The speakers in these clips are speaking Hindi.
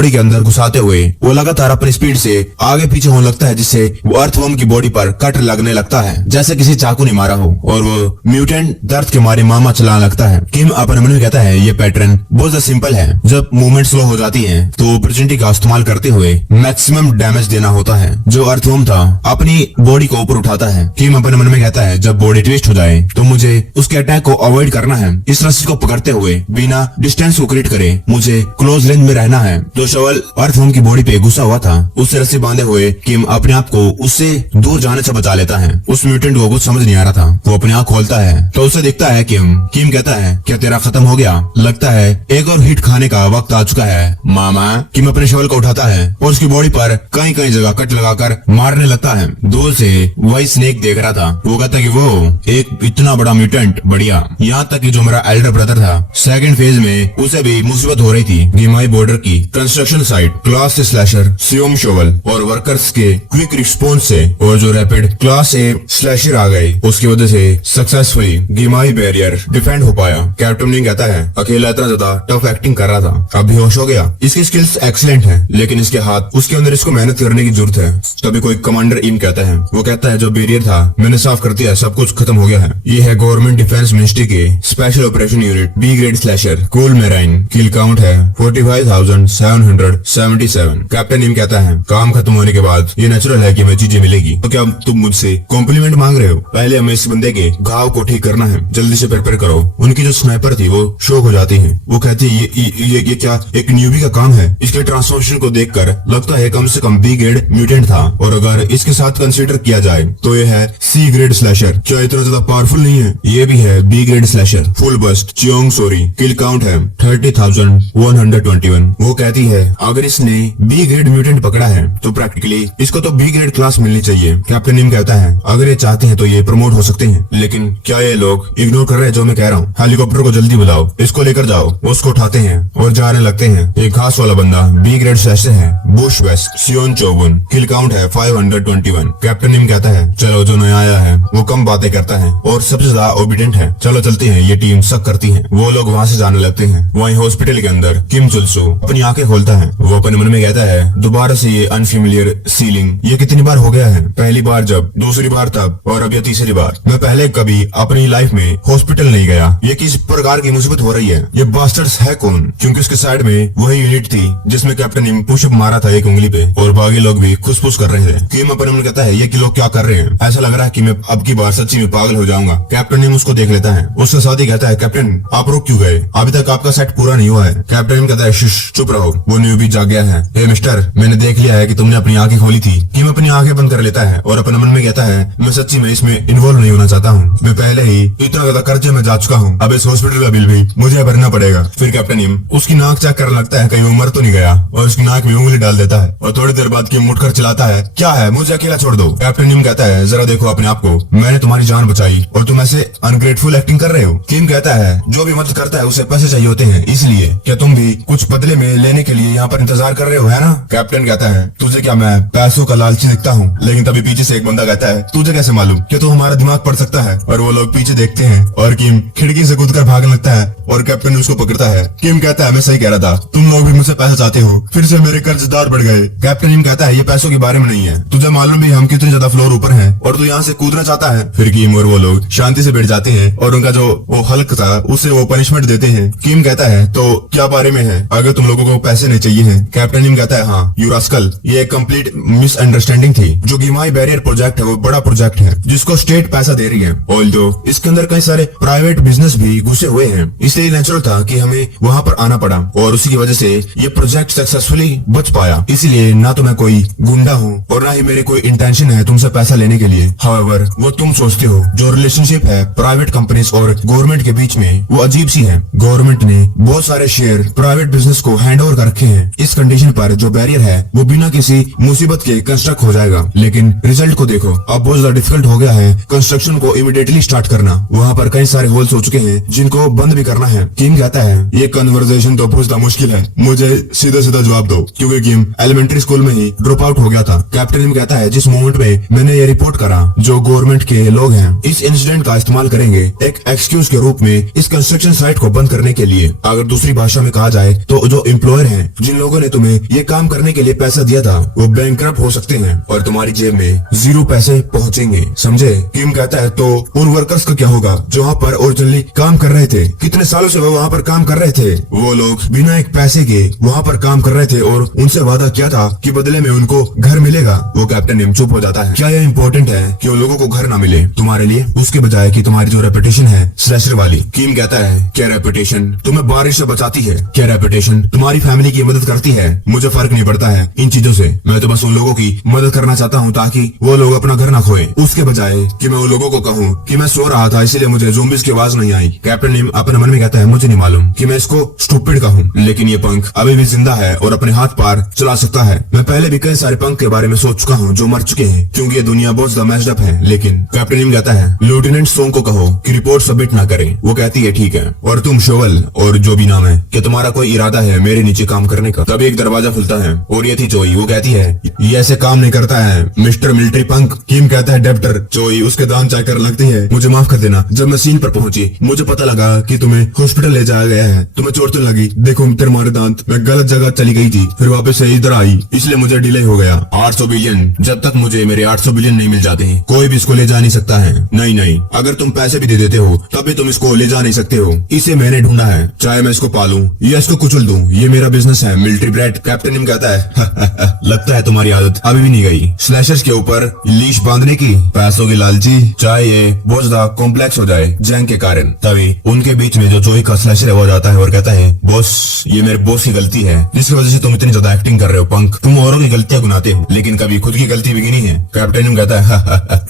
बॉडी के अंदर घुसाते हुए वो लगातार अपनी स्पीड से आगे पीछे होने लगता है, जिससे वो अर्थवर्म की बॉडी पर कट लगने लगता है जैसे किसी चाकू ने मारा हो, और वो म्यूटेंट दर्द के मारे मामा चलाने लगता है। किम अपने मन में कहता है ये पैटर्न बहुत ज्यादा सिंपल है। जब मूवमेंट स्लो हो जाती है तो अपॉर्चुनिटी का इस्तेमाल करते हुए मैक्सिमम डैमेज देना होता है। जो अर्थवर्म था अपनी बॉडी को ऊपर उठाता है। किम अपने मन में कहता है जब बॉडी ट्विस्ट हो जाए तो मुझे उसके अटैक को अवॉइड करना है। इस रस्सी को पकड़ते हुए बिना डिस्टेंस को क्रिएट करे मुझे क्लोज रेंज में रहना है। जो शवल अर्थवर्म की बॉडी पे घुसा हुआ था उससे रस्सी बांधे हुए किम अपने आप को उससे दूर जाने से बचा लेता है। उस म्यूटेंट को कुछ समझ नहीं आ रहा था। वो अपनी आंख खोलता है तो उसे दिखता है किम कहता है क्या तेरा खत्म हो गया? लगता है एक और हिट खाने का वक्त आ चुका है मामा। किम अपने शवल को उठाता है और उसकी बॉडी पर कई कई जगह कट लगाकर मारने लगता है। दूर से वही स्नेक देख रहा था। वो कहता है कि वो एक इतना बड़ा म्यूटेंट बढ़िया। यहाँ तक कि जो मेरा एल्डर ब्रदर था सेकंड फेज में उसे भी मुसीबत हो रही थी। गिमाई बॉर्डर की construction site class A slasher Siyom shovel और वर्कर्स के क्विक रिस्पॉन्स से और जो रैपिड क्लास ए स्लैशर आ गए उसकी वजह से सक्सेसफुली गिमाई बैरियर डिफेंड हो पाया। कैप्टन ने कहता है अकेला इतना ज्यादा टफ एक्टिंग कर रहा था, अब बेहोश हो गया। इसकी स्किल्स एक्सीलेंट है लेकिन इसके हाथ उसके अंदर इसको मेहनत करने की जरूरत है। तभी कोई कमांडर इन कहता है। वो कहता है जो बैरियर था मैंने साफ कर दिया, सब कुछ खत्म हो गया है। ये है गवर्नमेंट डिफेंस मिनिस्ट्री के special operation unit B grade slasher cool marine. Kill count है 45,777। कैप्टन इम कहता है काम खत्म होने के बाद ये नेचुरल है कि हमें चीजें मिलेगी, तो क्या तुम मुझसे कॉम्प्लीमेंट मांग रहे हो? पहले हमें इस बंदे के घाव को ठीक करना है, जल्दी से प्रिपेयर करो। उनकी जो स्नाइपर थी वो शॉक हो जाती है। वो कहती है ये क्या एक न्यूबी का काम है? इसके ट्रांसफॉर्मेशन को देखकर लगता है कम से कम बी ग्रेड म्यूटेंट था, और अगर इसके साथ कंसीडर किया जाए तो ये है सी ग्रेड स्लैशर। क्या इतना ज्यादा पावरफुल नहीं है? ये भी है B grade slasher full bust चियोंग सोरी। किल काउंट है 30,121। वो कहती है अगर इसने बी ग्रेड म्यूटेंट पकड़ा है तो प्रैक्टिकली इसको तो बी ग्रेड क्लास मिलनी चाहिए। कैप्टन निम कहता है अगर ये चाहते हैं तो ये प्रमोट हो सकते हैं, लेकिन क्या ये लोग इग्नोर कर रहे हैं जो मैं कह रहा हूँ? हेलीकॉप्टर को जल्दी बुलाओ, इसको लेकर जाओ। उसको उठाते हैं और जाने लगते हैं। एक घास वाला बंदा बी ग्रेड स्लैशर है बुश वेस्ट सियोन चौगुन। किल काउंट है 521। कैप्टन निम कहता है चलो जो नया आया है वो कम बातें करता है और सबसे ज्यादा ओबिडेंट है, चलो चलते हैं। ये टीम शक करती है। वो लोग वहाँ से जाने लगते हैं। वहीं हॉस्पिटल के अंदर किम चुलसो अपनी आंखें खोलता है। वो अपने मन में कहता है दोबारा से ये अनफेमिलियर सीलिंग, ये कितनी बार हो गया है? पहली बार जब, दूसरी बार तब, और अब ये तीसरी बार। मैं पहले कभी अपनी लाइफ में हॉस्पिटल नहीं गया। ये किस प्रकार की मुसीबत हो रही है? ये बास्टर्ड्स है कौन? क्योंकि उसके साइड में वही यूनिट थी जिसमें कैप्टन ने पुशअप मारा था एक उंगली पे, और बाकी लोग भी खुसफुस कर रहे थे। किम अपने मन कहता है ये लोग क्या कर रहे हैं? ऐसा लग रहा है कि मैं अब की बार सच्ची में पागल हो जाऊंगा। कैप्टन ने उसको देख लेता है। उसके साथ ही कहता है कैप्टन आप रुक क्यों गए? अभी तक आपका सेट पूरा नहीं हुआ है। कैप्टन कहता है शुश चुप रहो, वो न्यूबी जाग गया है। हे मिस्टर मैंने देख लिया है कि तुमने अपनी आंखें खोली थी। किम अपनी आंखें बंद कर लेता है और अपने मन में कहता है मैं सच्ची में इसमें इन्वॉल्व नहीं होना चाहता हूँ। मैं पहले ही इतना ज्यादा कर्जे में जा चुका हूँ, अब इस हॉस्पिटल का बिल भी मुझे भरना पड़ेगा। फिर कैप्टन इम उसकी नाक चेक करने लगता है कहीं वो मर तो नहीं गया, और उसकी नाक में उंगली डाल देता है। और थोड़ी देर बाद किम उठकर चिल्लाता है क्या है, मुझे अकेला छोड़ दो। कैप्टन इम कहता है जरा देखो अपने आप को, मैंने तुम्हारी जान बचाई और तुम ऐसे अनग्रेटफुल एक्टिंग कर रहे हो। किम कहता है जो भी मदद करता है उसे पैसे चाहिए होते हैं, इसलिए क्या तुम भी कुछ बदले में लेने के लिए यहाँ पर इंतजार कर रहे हो, है ना? कैप्टन कहता है तुझे क्या मैं पैसों का लालची दिखता हूँ? लेकिन तभी पीछे से एक बंदा कहता है तुझे कैसे मालूम? क्या तू हमारा दिमाग पढ़ सकता है? और वो लोग पीछे देखते हैं और किम खिड़की से कूदकर भागने लगता है और कैप्टन उसको पकड़ता है। किम कहता है मैं सही कह रहा था, तुम लोग भी मुझसे पैसा चाहते हो, फिर से मेरे कर्जदार बढ़ गए। कैप्टन इम कहता है ये पैसों के बारे में नहीं है, तुझे मालूम भी हम कितने ज्यादा फ्लोर ऊपर हैं और तू यहाँ से कूदना चाहता है। फिर किम और वो लोग शांति से बैठ जाते हैं और उनका जो वो हल्क था उसे वो पनिशमेंट देते हैं। किम कहता है तो क्या बारे में है, अगर तुम लोगों को पैसे नहीं चाहिए हैं? कैप्टन इम कहता है हाँ यू रास्कल, ये एक कंप्लीट मिसअंडरस्टैंडिंग थी। जो गिमाई बैरियर प्रोजेक्ट है वो बड़ा प्रोजेक्ट है जिसको स्टेट पैसा दे रही है, ऑल्दो इसके अंदर कई सारे प्राइवेट बिजनेस भी घुसे हुए हैं, इसलिए नेचुरल था कि हमें वहाँ पर आना पड़ा और उसी की वजह से ये प्रोजेक्ट सक्सेसफुली बच पाया। इसलिए ना तो मैं कोई गुंडा हूँ और ना ही मेरे कोई इंटेंशन है तुमसे पैसा लेने के लिए। हाउएवर वो तुम सोचते हो जो रिलेशनशिप है प्राइवेट कंपनीज और गवर्नमेंट के बीच में वो अजीब सी है। गवर्नमेंट ने बहुत सारे शेयर प्राइवेट बिजनेस को हैंड ओवर कर रखे हैं इस कंडीशन पर जो बैरियर है वो बिना किसी मुसीबत के कंस्ट्रक्ट हो जाएगा। लेकिन रिजल्ट को देखो, अब बहुत ज्यादा डिफिकल्ट हो गया है कंस्ट्रक्शन को इमीडिएटली स्टार्ट करना। वहाँ पर कई सारे होल्स हो चुके हैं जिनको बंद भी करना है। किम कहता है ये कन्वर्सेशन तो पूछना मुश्किल है, मुझे सीधा सीधा जवाब दो, क्योंकि किम एलिमेंट्री स्कूल में ही ड्रॉप आउट हो गया था। कैप्टन किम कहता है जिस मोमेंट में मैंने ये रिपोर्ट करा जो गवर्नमेंट के लोग हैं इस इंसिडेंट का इस्तेमाल करेंगे एक एक्सक्यूज के रूप में इस कंस्ट्रक्शन साइट को बंद करने के लिए। अगर दूसरी भाषा में कहा जाए तो जो एम्प्लॉयर हैं जिन लोगों ने तुम्हें ये काम करने के लिए पैसा दिया था वो बैंकरप्ट हो सकते हैं और तुम्हारी जेब में 0 पैसे पहुंचेंगे, समझे। किम कहता है तो उन वर्कर्स का क्या होगा जो वहाँ पर ओरिजिनली काम कर रहे थे, कितने सालों से वो वहाँ पर काम कर रहे थे। वो लोग बिना एक पैसे के वहाँ पर काम कर रहे थे और उनसे वादा किया था कि बदले में उनको घर मिलेगा। वो कैप्टन निम चुप हो जाता है। क्या यह इम्पोर्टेंट है कि उन लोगों को घर ना मिले तुम्हारे लिए, उसके बजाय कि तुम्हारी जो रेपुटेशन है स्लैशर वाली। किम कहता है क्या रेपुटेशन तुम्हें बारिश से बचाती है, क्या रेपुटेशन तुम्हारी फैमिली की मदद करती है, मुझे फर्क नहीं पड़ता है इन चीजों से। मैं तो बस उन लोगों की मदद करना चाहता हूँ ताकि वो लोग अपना घर ना खोए, उसके बजाय कि मैं उन लोगों को कहूँ कि मैं सो रहा था इसलिए मुझे ज़ोंबीज़ की आवाज नहीं आई। कैप्टन निम अपने मन में कहता है मुझे नहीं मालूम कि मैं इसको स्टूपिड कहूँ, लेकिन ये पंख अभी भी जिंदा है और अपने हाथ पार चला सकता है। मैं पहले भी कई सारे पंख के बारे में सोच चुका हूँ जो मर चुके हैं क्योंकि ये दुनिया बहुत ज्यादा मैच्ड अप है। लेकिन कैप्टन निम कहता है लेफ्टिनेंट सोंग को कहो कि रिपोर्ट सबमिट ना करे। वो कहती है ठीक है। और तुम शोवल और जो भी नाम है, क्या तुम्हारा कोई इरादा है मेरे नीचे काम करने का। तभी एक दरवाजा खुलता है और ये थी चोई। वो कहती है ये ऐसे काम नहीं करता है मिस्टर मिलिट्री पंख। किम कहता है डेप्टर। चोई उसके दांत चाकर लगती है मुझे माफ कर देना, जब मैं सीन पर पहुंची मुझे पता लगा कि तुम्हें हॉस्पिटल ले जाया गया है, तुम्हें चोट तो लगी, देखो तुम्हारे दांत, मैं गलत जगह चली गई थी फिर वापस से इधर आई इसलिए मुझे डिले हो गया। 800 बिलियन, जब तक मुझे मेरे 800 बिलियन नहीं मिल जाते कोई भी इसको ले जा नहीं सकता है। नहीं नहीं, अगर तुम पैसे भी दे देते हो तभी तुम इसको ले जा नहीं सकते हो। इसे मैंने ढूंढा है, चाहे मैं इसको पालूं या इसको कुचल दूं, ये मेरा बिजनेस है मिलिट्री ब्रैट। कैप्टन निम कहता है लगता है तुम्हारी आदत अभी भी नहीं गई स्लैशर्स के ऊपर लीश बांधने की, पैसों की लालची, चाहे ये बहुत ज्यादा कॉम्प्लेक्स हो जाए जंग के कारण। तभी उनके बीच में जो चोई का स्लैशर है वो जाता है और कहता है बॉस ये मेरे बॉस की गलती है जिसकी वजह से तुम इतनी ज्यादा एक्टिंग कर रहे हो पंख, तुम औरों की गलतियां गुनाते हो लेकिन कभी खुद की गलती भी गिनी है। कैप्टन निम कहता है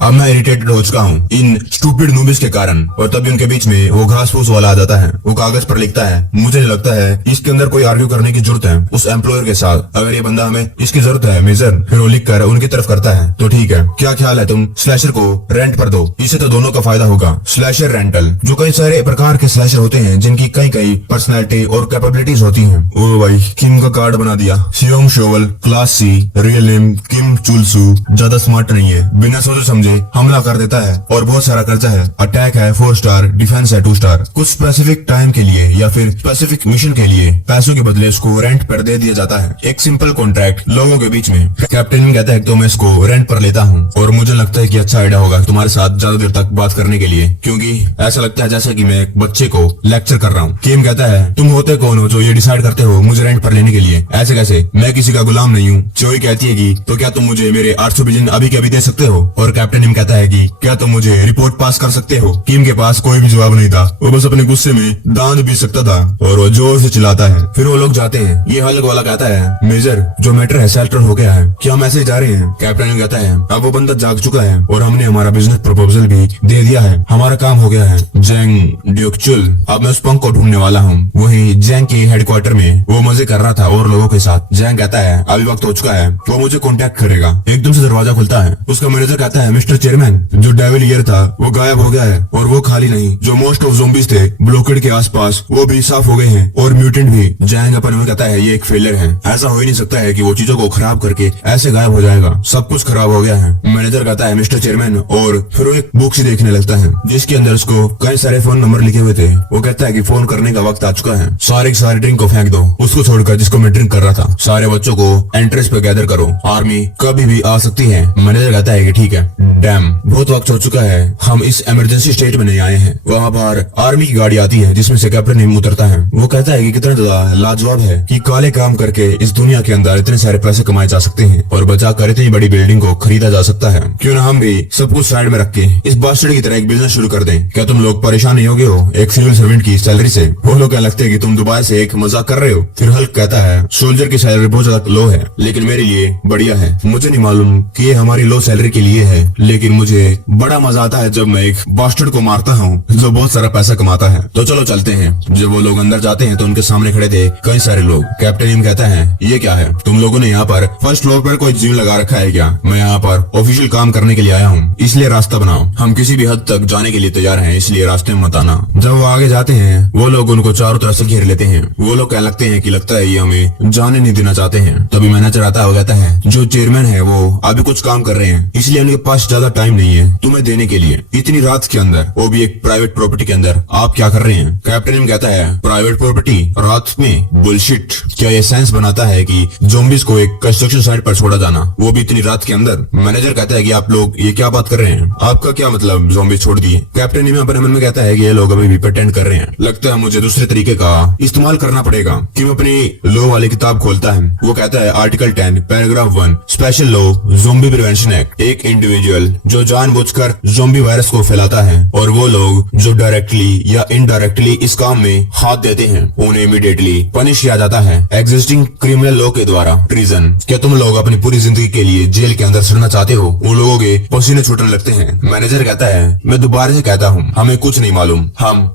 अब मैं इरिटेटेड हो चुका हूँ इन स्टूपिड नूबिस के कारण। और तभी उनके बीच में वो घास फूस वाला आ जाता है। वो कागज पर लिखता है मुझे नहीं लगता है इसके अंदर कोई आर्ग्यू करने की जरूरत है उस एम्प्लॉयर के साथ, अगर ये बंदा हमें इसकी जरूरत है मेजर। फिर वो लिख कर उनकी तरफ करता है तो ठीक है, क्या ख्याल है तुम स्लैशर को रेंट पर दो, इससे तो दोनों का फायदा होगा। स्लैशर रेंटल, जो कई सारे प्रकार के स्लैशर होते हैं जिनकी कई कई पर्सनैलिटी और कैपेबिलिटीज होती है। ओ भाई किम का कार्ड बना दिया। सियोंग Shovel, class C, real name Kim Chulsoo, ज्यादा स्मार्ट नहीं है, बिना सोचे समझे हमला कर देता है और बहुत सारा कर्जा है। अटैक है 4 स्टार, डिफेंस है 2 स्टार। कुछ स्पेसिफिक टाइम के लिए या फिर स्पेसिफिक मिशन के लिए पैसों के बदले उसको रेंट पर दे दिया जाता है, एक सिंपल कॉन्ट्रैक्ट लोगों के बीच में। कैप्टन कहता है तो मैं इसको रेंट पर लेता हूँ और मुझे लगता है कि अच्छा आइडिया होगा तुम्हारे साथ ज्यादा देर तक बात करने के लिए, क्योंकि ऐसा लगता है जैसा कि मैं एक बच्चे को लेक्चर कर रहा हूँ। किम कहता है तुम होते कौन हो जो ये डिसाइड करते हो मुझे रेंट पर लेने के लिए, ऐसे कैसे, मैं किसी का गुलाम नहीं हूँ। चोई कहती है कि तो क्या तुम मुझे मेरे 800 बिलियन अभी के अभी दे सकते हो। और कैप्टन निम कहता है कि क्या तुम मुझे रिपोर्ट पास कर सकते हो। किम के पास कोई भी जवाब नहीं था, वो बस अपने गुस्से में दांत बीत सकता था और वो जोर से चिल्लाता है। फिर वो लोग जाते हैं। ये हल्क वाला कहता है मेजर जो मैटर है सेटल हो गया है, क्या हम ऐसे जा रहे हैं। कैप्टन निम कहता है अब वो बंदा जाग चुका है और हमने हमारा बिजनेस प्रपोजल भी दे दिया है, हमारा काम हो गया है। जेंग ड्यूकचुल, अब मैं उस पंख को ढूंढने वाला हूँ। वही जेंग के हेडक्वार्टर में वो मजे कर रहा था और लोगों के साथ। जेंग कहता है अभी वक्त हो चुका है, वो मुझे कांटेक्ट करेगा। एकदम से दरवाजा खुलता है। उसका मैनेजर कहता है मिस्टर चेयरमैन जो डेविल ईयर था वो गायब हो गया है और वो खाली नहीं, जो मोस्ट ऑफ ज़ोंबीज थे ब्लॉकेड के आसपास वो भी साफ हो गए हैं और म्यूटेंट भी। जेंग अपन में कहता है ये एक फेलियर है, ऐसा हो ही नहीं सकता है कि वो चीजों को खराब करके ऐसे गायब हो जाएगा, सब कुछ खराब हो गया है। मैनेजर कहता है मिस्टर चेयरमैन, और फिर वो एक बुक सी देखने लगता है जिसके अंदर उसको कई सारे फोन नंबर लिखे हुए थे। वो कहता है कि फोन करने का वक्त आ चुका है, सारे ड्रिंक को फेंक दो, उसको छोड़कर जिसको मैं ड्रिंक कर रहा था। सारे बच्चों को एंट्रेंस पे गैदर करो, आर्मी कभी भी आ सकती है। मैनेजर कहता है कि ठीक है। डैम, बहुत वक्त हो चुका है, हम इस इमरजेंसी स्टेट में नहीं आए हैं। वहाँ बाहर आर्मी की गाड़ी आती है जिसमें से कैप्टन निम उतरता है। वो कहता है कि कितना ज्यादा लाजवाब है कि काले काम करके इस दुनिया के अंदर इतने सारे पैसे कमाए जा सकते हैं और बचा कर इतनी बड़ी बिल्डिंग को खरीदा जा सकता है। क्यों ना हम भी सब कुछ साइड में रख के इस बास्टर्ड की तरह एक बिजनेस शुरू कर दें। क्या तुम लोग परेशान नहीं होगे हो एक सिविल सर्वेंट की सैलरी से। वो लोग क्या लगता है कि तुम दोबारा से एक मजाक कर रहे हो। फिर हल्क कहता है सोल्जर की सैलरी बहुत ज्यादा लो है लेकिन मेरे लिए बढ़िया है। मुझे नहीं मालूम कि ये हमारी लो सैलरी के लिए है, लेकिन मुझे बड़ा मजा आता है जब मैं एक बास्टर्ड को मारता हूँ जो बहुत सारा पैसा कमाता है। तो चलो चलते हैं। जब वो लोग अंदर जाते हैं तो उनके सामने खड़े थे कई सारे लोग। कैप्टन निम कहता है ये क्या है, तुम लोगों ने यहाँ पर फर्स्ट फ्लोर पर कोई जिम लगा रखा है क्या। मैं यहाँ पर ऑफिशियल काम करने के लिए आया हूँ, इसलिए रास्ता बनाओ, हम किसी भी हद तक जाने के लिए तैयार हैं, इसलिए रास्ते में मत आना। जब वो आगे जाते हैं वो लोग उनको चारों तरफ से घेर लेते हैं। वो लोग कहने लगते हैं कि लगता है ये हमें जाने नहीं देना चाहते हैं। तभी मैनेजर आता है, वो कहता है जो चेयरमैन हैं वो अभी कुछ काम कर रहे हैं, इसलिए उनके पास ज्यादा टाइम नहीं है तुम्हें देने के लिए। इतनी रात के अंदर, वो भी एक प्राइवेट प्रॉपर्टी के अंदर, आप क्या कर रहे हैं? कैप्टन इम कहता है प्राइवेट प्रॉपर्टी रात में? बुलशिट। क्या ये सेंस बनाता है कि ज़ॉम्बीज को एक कंस्ट्रक्शन साइट पर छोड़ा जाना, वो भी इतनी रात के अंदर? मैनेजर कहता है कि आप लोग ये क्या बात कर रहे हैं, आपका क्या मतलब ज़ॉम्बीज छोड़ दिए? कैप्टन इम अपने मन में कहता है कि ये लोग अभी भी प्रिटेंड कर रहे हैं, लगता है मुझे दूसरे तरीके का इस्तेमाल करना पड़ेगा। किम अपनी लॉ वाली किताब खोलता है, वो कहता है article 10 paragraph 1 special law zombie prevention act. एक इंडिविजुअल जो जानबूझकर ज़ॉम्बी वायरस को फैलाता है और वो लोग जो डायरेक्टली या इनडायरेक्टली इस काम में हाथ देते हैं, उन्हें इमीडिएटली पनिश किया जाता है एग्जिस्टिंग क्रिमिनल लॉ के द्वारा, ट्रीजन। क्या तुम लोग अपनी पूरी जिंदगी के लिए जेल के अंदर सड़ना चाहते हो? उन लोगों के पसीने छूटने लगते हैं। मैनेजर कहता है मैं दोबारा से कहता हूँ, हमें कुछ नहीं मालूम,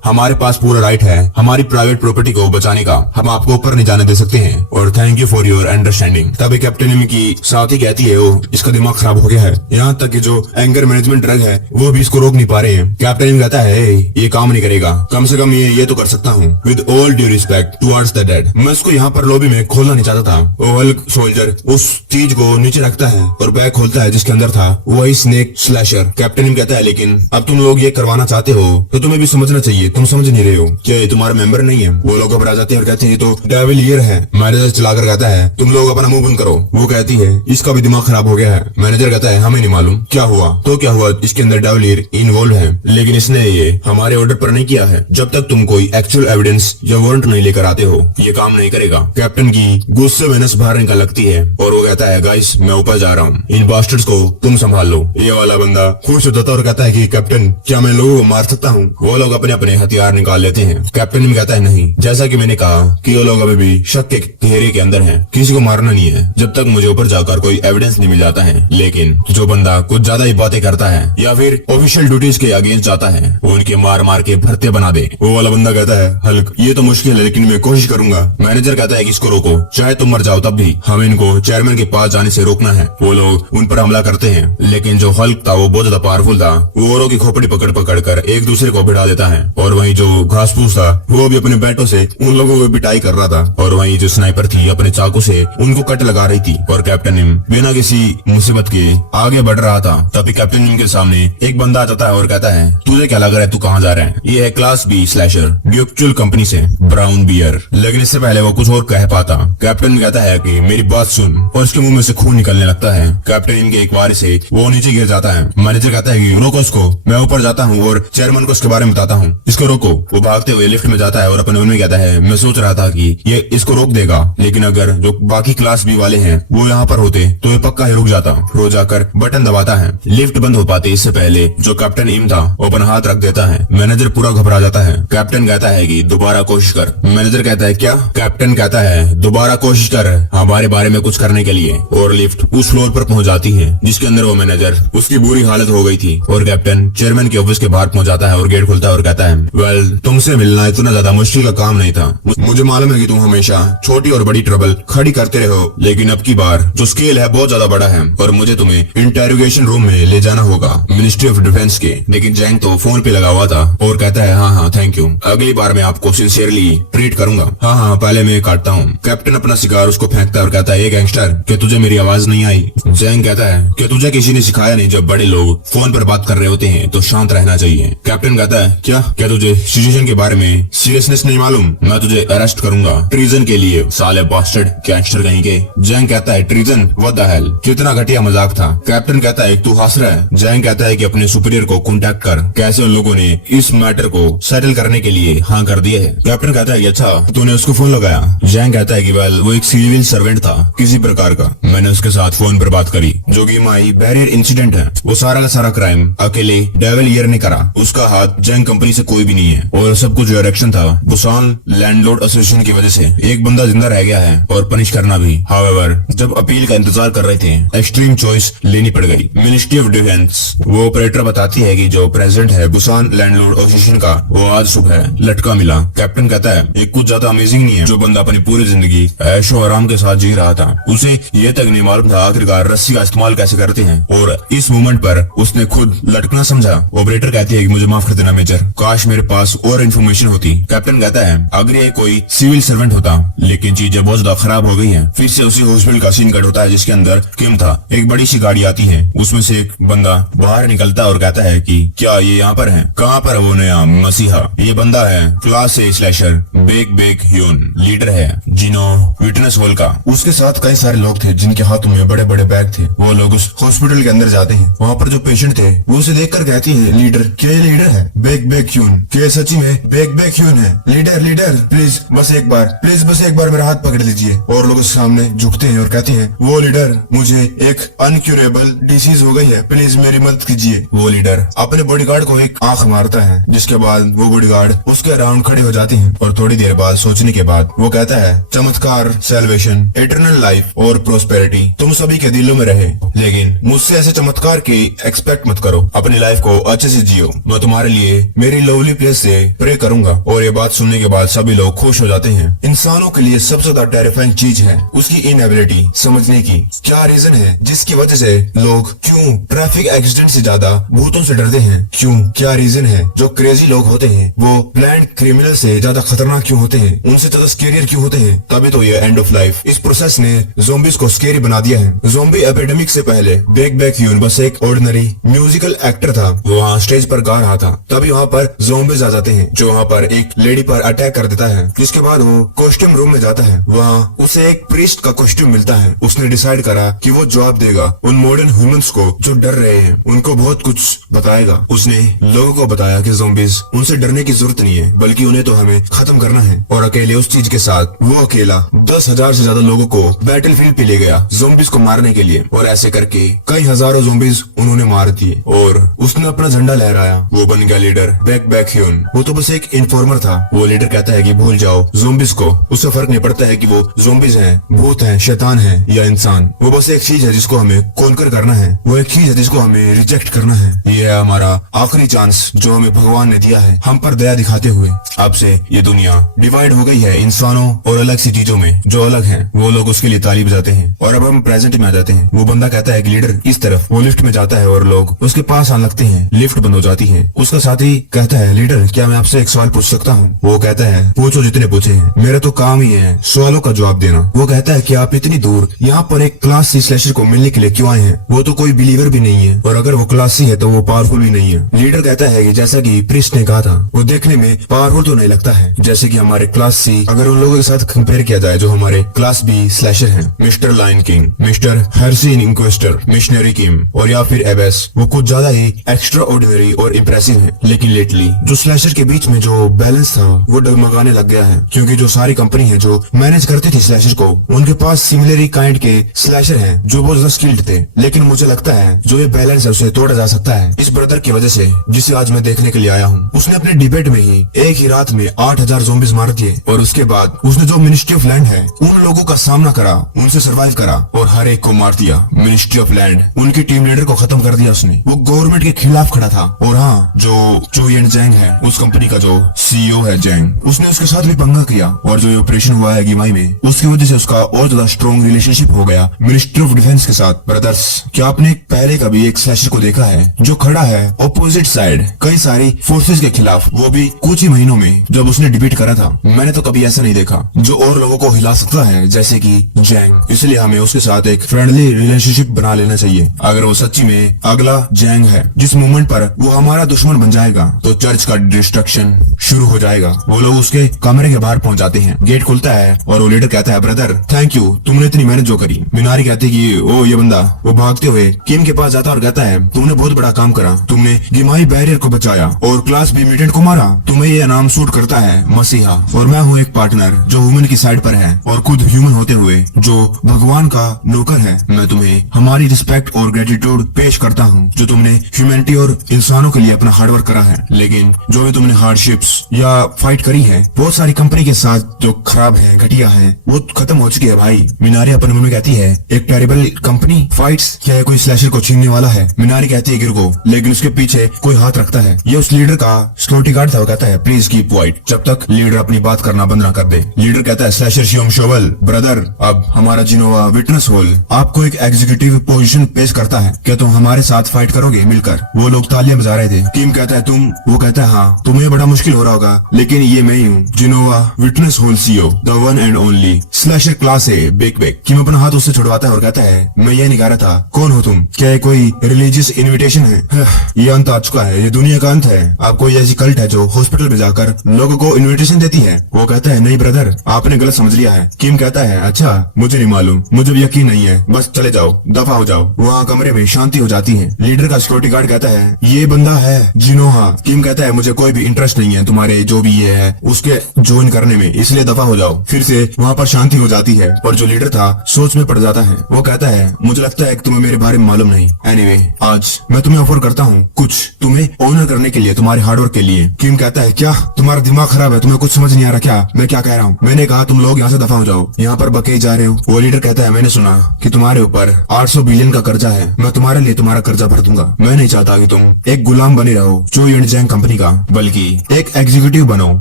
हमारे पास पूरा राइट है हमारी प्राइवेट प्रॉपर्टी को बचाने का, हम आपको ऊपर नहीं जाने दे सकते हैं और thank you for your understanding. तभी कैप्टन इम की साथी कहती है ओ इसका दिमाग खराब हो गया है, यहाँ तक कि जो एंगर मैनेजमेंट ड्रग है वो भी इसको रोक नहीं पा रहे हैं। कैप्टन इम कहता है ये काम नहीं करेगा, कम से कम ये तो कर सकता हूँ with all due respect towards the dead. मैं उसको यहाँ पर लॉबी में खोलना नहीं चाहता था। वो हल्क सोल्जर उस चीज को नीचे रखता है और बैग खोलता है जिसके अंदर था वही स्नेक स्लैशर। कैप्टन इम कहता है लेकिन अब तुम लोग ये करवाना चाहते हो तो तुम्हें भी समझना चाहिए, तुम समझ नहीं रहे हो, क्या ये तुम्हारा मेंबर नहीं है? वो लोग घबरा जाते हैं और कहते हैं ये तो डेविल ईयर है। मैनेजर चलाकर कहता है तुम लोग अपना मुंह बंद करो। वो कहती है इसका भी दिमाग खराब हो गया है। मैनेजर कहता है हमें नहीं मालूम क्या हुआ, तो क्या हुआ, इसके अंदर डेविल ईयर इन्वॉल्व है, लेकिन इसने ये हमारे ऑर्डर पर नहीं किया है। जब तक तुम कोई एक्चुअल एविडेंस या वारंट नहीं लेकर आते हो ये काम नहीं करेगा। कैप्टन की गुस्से में नस बाहर निकल लगती है और वो कहता है गाइस मैं ऊपर जा रहा हूँ, इन बास्टर्ड्स को तुम संभाल लो। ये वाला बंदा खुश होता है और कहता है कि कैप्टन क्या मैं लोगों को मार सकता हूँ? वो लोग अपने अपने हथियार निकाल लेते हैं। कैप्टन इम कहता है नहीं, जैसा कि मैंने कहा कि वो लोग अभी भी शक के घेरे के अंदर हैं, किसी को मारना नहीं है जब तक मुझे ऊपर जाकर कोई एविडेंस नहीं मिल जाता है। लेकिन जो बंदा कुछ ज्यादा ही बातें करता है या फिर ऑफिशियल ड्यूटीज के अगेंस्ट जाता है वो उनके मार मार के भरते बना दे। वो वाला बंदा कहता है हल्क ये तो मुश्किल है लेकिन मैं कोशिश करूंगा। मैनेजर कहता है कि इसको रोको, चाहे तुम मर जाओ तब भी हमें इनको चेयरमैन के पास जाने से रोकना है। वो लोग उन पर हमला करते हैं लेकिन जो हल्क था वो बहुत ज्यादा पावरफुल था, वो औरों की खोपड़ी पकड़ पकड़ कर एक दूसरे को भिड़ा देता है और वहीं जो घास फूस था वो भी अपने बैटों से उन लोगों को पिटाई कर रहा था और वहीं जो स्नाइपर थी अपने चाकू से उनको कट लगा रही थी। और कैप्टन इम बिना किसी मुसीबत के आगे बढ़ रहा था। तभी कैप्टन इम के सामने एक बंदा आ जाता है और कहता है तुझे क्या लग रहा है तू कहाँ जा रहा है? ये है क्लास बी स्लैशर ड्यूक्चुअल कंपनी से ब्राउन बियर। लेकिन इससे पहले वो कुछ और कह पाता, कैप्टन कहता है कि मेरी बात सुन और उसके मुंह में से खून निकलने लगता है। कैप्टन इम के एक बार से वो नीचे गिर जाता है। मैनेजर कहता है कि रोको उसको, मैं ऊपर जाता हूँ और चेयरमैन को उसके बारे में बताता हूँ, इसको रोको। वो भागते हुए लिफ्ट में जाता है और अपने मन में कहता है मैं सोच रहा था कि ये इसको रोक देगा, लेकिन अगर जो बाकी क्लास बी वाले हैं वो यहाँ पर होते तो ये पक्का ही रुक जाता। रो जाकर बटन दबाता है, लिफ्ट बंद हो पाते इससे पहले जो कैप्टन इम था वो अपना हाथ रख देता है। मैनेजर पूरा घबरा जाता है। कैप्टन कहता है कि दोबारा कोशिश कर। मैनेजर कहता है क्या? कैप्टन कहता है दोबारा कोशिश कर हमारे बारे में कुछ करने के लिए। और लिफ्ट उस फ्लोर पर पहुंच जाती है जिसके अंदर वो मैनेजर उसकी बुरी हालत हो गई थी और कैप्टन चेयरमैन के ऑफिस के बाहर पहुंच जाता है और गेट खुलता है और कहता है वेल तुमसे मिलना इतना ज्यादा मुश्किल का काम नहीं था, मुझे मालूम है कि तुम हमेशा छोटी और बड़ी ट्रबल खड़ी करते रहो, लेकिन अब की बार जो स्केल है बहुत ज्यादा बड़ा है और मुझे तुम्हें इंटेरोगेशन रूम में ले जाना होगा मिनिस्ट्री ऑफ डिफेंस के। लेकिन जैंग तो फोन पे लगा हुआ था और कहता है हाँ थैंक यू, अगली बार मैं आपको सिंसियरली ट्रीट करूंगा। हाँ पहले मैं काटता हूँ। कैप्टन अपना सिगार उसको फेंकता है और कहता है गैंगस्टर क्या तुझे मेरी आवाज नहीं आई? जैंग कहता है क्या तुझे किसी ने सिखाया नहीं जब बड़े लोग फोन पर बात कर रहे होते हैं तो शांत रहना चाहिए? कैप्टन कहता है क्या तुझे सिचुएशन के बारे में सीरियसनेस नहीं मालूम? मैं तुझे अरेस्ट करूंगा ट्रीजन के लिए, साले बास्टर्ड गैंगस्टर कहीं के। जैंग कहता है ट्रीजन व्हाट द हेल, कितना घटिया मजाक था। कैप्टन कहता है तू हंस रहा है? जैंग कहता है कि अपने सुपीरियर को कांटेक्ट कर, कैसे उन लोगों ने इस मैटर को सेटल करने के लिए हाँ कर दिया है। कैप्टन कहता है अच्छा तूने उसको फोन लगाया? जैंग कहता है कि वेल वो एक सिविल सर्वेंट था किसी प्रकार का, मैंने उसके साथ फोन पर बात करी। जो कि माई बैरियर इंसिडेंट है वो सारा का सारा क्राइम अकेले डेविल ईयर ने करा, उसका हाथ जैंग कंपनी से कोई भी नहीं है और सब कुछ जो डायरेक्शन था बुसान लैंडलॉर्ड एसोसिएशन की वजह से। एक बंदा जिंदा रह गया है और पनिश करना भी। हाउएवर जब अपील का इंतजार कर रहे थे एक्सट्रीम चॉइस लेनी पड़ गई। मिनिस्ट्री ऑफ डिफेंस वो ऑपरेटर बताती है कि जो प्रेसिडेंट है बुसान लैंडलॉर्ड एसोसिएशन का वो आज सुबह लटका मिला। कैप्टन कहता है ये कुछ ज्यादा अमेजिंग नहीं है, जो बंदा अपनी पूरी जिंदगी ऐशो आराम के साथ जी रहा था उसे ये तक नहीं मालूम था आखिरकार रस्सी का इस्तेमाल कैसे करते हैं और इस मोमेंट पर उसने खुद लटकना समझा। ऑपरेटर कहती है कि मुझे माफ कर देना मेजर, काश मेरे पास और इन्फॉर्मेशन होती। कैप्टन कहता है अगर ये कोई सिविल सर्वेंट होता, लेकिन चीजें बहुत ज्यादा खराब हो गई हैं। फिर से उसी हॉस्पिटल का सीन कट होता है जिसके अंदर किम था। एक बड़ी सी गाड़ी आती है, उसमें से एक बंदा बाहर निकलता है और कहता है कि क्या ये यहाँ पर है? कहाँ पर है वो नया मसीहा? ये बंदा है class A slasher Baek Hyun, leader है जिनो विटनेस हॉल का। उसके साथ कई सारे लोग थे जिनके हाथों में बड़े बड़े बैग थे। वो लोग उस हॉस्पिटल के अंदर जाते हैं। वहाँ पर जो पेशेंट थे वो उसे देखकर कहती है, लीडर, क्या ये लीडर है? बेक ह्यून, क्या सच्ची में बेक ह्यून है? लीडर प्लीज बस एक बार मेरा हाथ पकड़ लीजिए। और लोग उसके सामने झुकते हैं और कहते हैं, वो लीडर, मुझे एक अनक्यूरेबल डिसीज हो गई है, प्लीज मेरी मदद कीजिए। वो लीडर अपने बॉडीगार्ड को एक आंख मारता है, जिसके बाद वो बॉडीगार्ड उसके अराउंड खड़े हो जाते हैं। और थोड़ी देर बाद सोचने के बाद वो कहता है, चमत्कार, सैल्वेशन, इटर्नल लाइफ और प्रोस्पेरिटी तुम सभी के दिलों में रहे, लेकिन मुझसे ऐसे चमत्कार की एक्सपेक्ट मत करो। अपनी लाइफ को अच्छे से जियो। मैं तुम्हारे लिए मेरी लवली प्लेस से प्रे करूंगा। और ये बात सुनने के बाद सभी लोग खुश हो जाते हैं। इंसानों के लिए सबसे ज्यादा टेरिफाइंग चीज है उसकी इनएबिलिटी समझने की। क्या रीजन है जिसकी वजह से लोग क्यों ट्रैफिक एक्सीडेंट से ज्यादा भूतों से डरते हैं? क्यों? क्या रीजन है जो क्रेजी लोग होते हैं वो प्लान्ड क्रिमिनल से ज्यादा खतरनाक क्यों होते हैं? उनसे ज्यादा स्केरियर क्यों होते हैं? तभी तो ये एंड ऑफ लाइफ इस प्रोसेस ने ज़ोंबीज को स्केरी बना दिया है। ज़ोंबी एपिडेमिक से पहले बेक ह्यून बस एक ऑर्डिनरी म्यूजिकल एक्टर था। वो वहाँ स्टेज पर गा रहा था, तभी वहाँ पर ज़ोंबीज आ जाते हैं जो वहाँ पर एक लेडी पर अटैक कर देता है। जिसके बाद वो कॉस्ट्यूम रूम में जाता है। वहाँ उसे एक प्रीस्ट का कॉस्ट्यूम मिलता है। उसने डिसाइड करा कि वो जवाब देगा उन मॉडर्न ह्यूमंस को जो डर रहे हैं, उनको बहुत कुछ बताएगा। उसने लोगों को बताया कि ज़ोंबीज उनसे डरने की जरूरत नहीं है, बल्कि उन्हें तो हमें खत्म करना है। और अकेले उस चीज के साथ वो अकेला 10,000 से ज्यादा लोगों को बैटलफील्ड पे ले गया ज़ोंबीज को मारने के लिए। और ऐसे करके कई हजारों ज़ोंबीज उन्होंने मार दिए और उसने अपना झंडा लहराया। वो बन गया लीडर बेक ह्यून। वो तो बस एक इन्फॉर्मर था। वो लीडर कहता है कि भूल जाओ ज़ोंबीज को, उससे फर्क नहीं पड़ता है कि वो ज़ोंबीज हैं, भूत हैं, शैतान हैं या इंसान। वो बस एक चीज है जिसको हमें कॉन्कर करना है। वो एक चीज है जिसको हमें रिजेक्ट करना है। ये है हमारा आखिरी चांस जो हमें भगवान ने दिया है, हम पर दया दिखाते हुए। अब से ये दुनिया डिवाइड हो गई है इंसानों और अलग सी चीजों में। जो अलग हैं वो लोग उसके लिए ताली बजाते हैं। और अब हम प्रेजेंट में आ जाते हैं। वो बंदा कहता है कि लीडर इस तरफ। वो लिफ्ट में जाता है और लोग उसके पास आने लगते हैं। लिफ्ट बंद हो जाती है। उसका साथी कहता है, लीडर, क्या मैं आपसे एक सवाल पूछ सकता हूँ? वो कहता है, पूछो, जितने पूछे हैं, मेरा तो काम ही है सवालों का जवाब देना। वो कहता है कि आप इतनी दूर यहाँ पर एक क्लास सी स्लैशर को मिलने के लिए क्यों आए हैं? वो तो कोई बिलीवर भी नहीं है, और अगर वो क्लास सी है तो वो पावरफुल भी नहीं है। लीडर कहता है कि जैसा कि प्रीस्ट ने कहा था, वो देखने में पावरफुल तो नहीं लगता है जैसे कि हमारे क्लास सी अगर उन लोगों के साथ कंपेयर किया जाए जो हमारे क्लास बी स्लैशर हैं। मिस्टर लायन किंग, मिस्टर हर्सिन इंक्वेस्टर, मिशनरी किम और या फिर एबेस, वो कुछ ज्यादा ही एक्स्ट्रा ऑर्डिनरी और इम्प्रेसिव है। लेकिन लेटली जो स्लैशर के बीच में जो बैलेंस था वो डगमगाने लग गया है, क्योंकि जो सारी कंपनी है जो मैनेज करती थी स्लैशर को, उनके पास सिमिलरी काइंड के स्लैशर हैं जो बहुत ज्यादा स्किल्ड थे। लेकिन मुझे लगता है जो ये बैलेंस है उसे तोड़ा जा सकता है इस ब्रदर की वजह से, जिसे आज मैं देखने के लिए आया हूँ। उसने अपने डिबेट में ही एक ही रात में 8,000 ज़ोंबीज मार दिए, और उसके बाद उसने जो मिनिस्ट्री ऑफ लैंड है उन लोगों का सामना करा, उनसे सर्वाइव करा और हर एक को मार दिया। मिनिस्ट्री ऑफ लैंड उनके टीम लीडर को खत्म कर दिया उसने। वो गवर्नमेंट के खिलाफ खड़ा था। और हाँ, जो येन जैंग है, उस कंपनी का जो सीईओ है जैंग, उसने उसके साथ भी पंगा किया। और जो ऑपरेशन हुआ है गिमाई में, उसकी वजह से उसका और ज्यादा स्ट्रॉन्ग रिलेशनशिप हो गया मिनिस्ट्री ऑफ डिफेंस के साथ। ब्रदर्स, क्या आपने पहले कभी एक स्लैशर को देखा है जो खड़ा है ऑपोजिट साइड कई सारी फोर्सेस के खिलाफ, वो भी कुछ ही महीनों में जब उसने डिबेट करा था? मैंने तो कभी ऐसा नहीं देखा जो और लोगों को हिला सकता है जैसे कि जैंग। इसलिए हमें उसके साथ एक फ्रेंडली रिलेशनशिप बना लेना चाहिए। अगर वो सच्ची में अगला जैंग है, जिस मोमेंट पर वो हमारा दुश्मन बन जाएगा तो चर्च का डिस्ट्रक्शन शुरू हो जाएगा। वो लोग उसके कमरे के बाहर पहुंच जाते हैं। गेट खुलता है और वो लीडर कहता है, ब्रदर, थैंक यू, तुमने इतनी मेहनत जो करी। मिनारी कहती है कि ओ ये बंदा, वो भागते हुए किम के पास जाता और कहता है, तुमने बहुत बड़ा काम करा, तुमने गिमाई बैरियर को बचाया और क्लास बी म्यूटेंट को मारा, तुम्हें ये नाम सूट करता है, मसीहा। और मैं हूँ एक पार्टनर जो ह्यूमन की साइड पर है और खुद ह्यूमन होते हुए जो भगवान का नौकर है। मैं तुम्हें हमारी रिस्पेक्ट और ग्रेटिट्यूड पेश करता हूँ जो तुमने ह्यूमैनिटी और इंसानों के लिए अपना हार्डवर्क करा है। लेकिन जो भी तुमने हार्डशिप्स या फाइट करी है बहुत सारी कंपनी के साथ जो खराब है, घटिया है, वो खत्म हो चुकी है भाई। मिनारी अपने मुंह में कहती है, एक टेरिबल कंपनी फाइट्स, क्या कोई स्लैशर को छीनने वाला है? मिनारी कहती है गिर को, लेकिन उसके पीछे कोई हाथ रखता है। ये उस लीडर का सिक्योरिटी गार्ड था। वो कहता है, प्लीज कीप क्वाइट, जब तक लीडर अपनी बात करना बंद ना कर दे। लीडर कहता है, स्लैशर शियोम शोवल, ब्रदर, अब हमारा जिनोवा विटनेस हॉल आपको एक एग्जीक्यूटिव पोजीशन पेश करता है, क्या तुम हमारे साथ फाइट करोगे मिलकर? वो लोग तालियां बजा रहे थे। किम कहता है, तुम? वो कहता है, हाँ, तुम्हें बड़ा मुश्किल हो रहा होगा, लेकिन ये मैं ही हूँ, Jehovah witness hall CEO, the one and only slasher class है बेक। किम अपना हाथ उससे छुड़वाता है और कहता है मैं ये नहीं कह रहा था, कौन हो तुम, क्या ये कोई रिलीजियस इन्विटेशन है? ये अंत आ चुका है, ये दुनिया का अंत है। आप कोई ऐसी कल्ट है जो हॉस्पिटल में जाकर लोगों को इन्विटेशन देती है? वो कहता है नहीं ब्रदर, आपने गलत समझ लिया है। किम कहता है अच्छा मुझे नहीं मालूम, मुझे भी यकीन नहीं है, बस चले जाओ, दफा हो जाओ। वहाँ कमरे में शांति हो जाती है। लीडर का सिक्योरिटी गार्ड कहता है ये बंदा है जिनोहा। किम कहता है मुझे कोई भी इंटरेस्ट नहीं है तुम्हारे जो भी ये है उसके ज्वाइन करने में, इसलिए दफा हो जाओ। फिर से वहाँ पर शांति हो जाती है और जो लीडर था सोच में पड़ जाता है। वो कहता है मुझे लगता है कि तुम्हें मेरे बारे में मालूम नहीं। एनीवे आज मैं तुम्हें ऑफर करता हूँ कुछ, तुम्हें ऑनर करने के लिए, तुम्हारे हार्डवर्क के लिए। किम कहता है क्या तुम्हारा दिमाग खराब है, तुम्हें कुछ समझ नहीं आ रहा क्या मैं क्या कह रहा हूँ? मैंने कहा तुम लोग यहाँ से दफा हो जाओ, यहाँ पर बके जा रहे हो। वो लीडर कहता है मैंने सुना कि तुम्हारे ऊपर 800 बिलियन का कर्जा है, मैं तुम्हारे लिए तुम्हारा कर्जा भर दूंगा। मैं नहीं चाहता कि तुम एक गुलाम बने रहो चो एंड जैंग कंपनी का, बल्कि एक एग्जीक्यूटिव बनो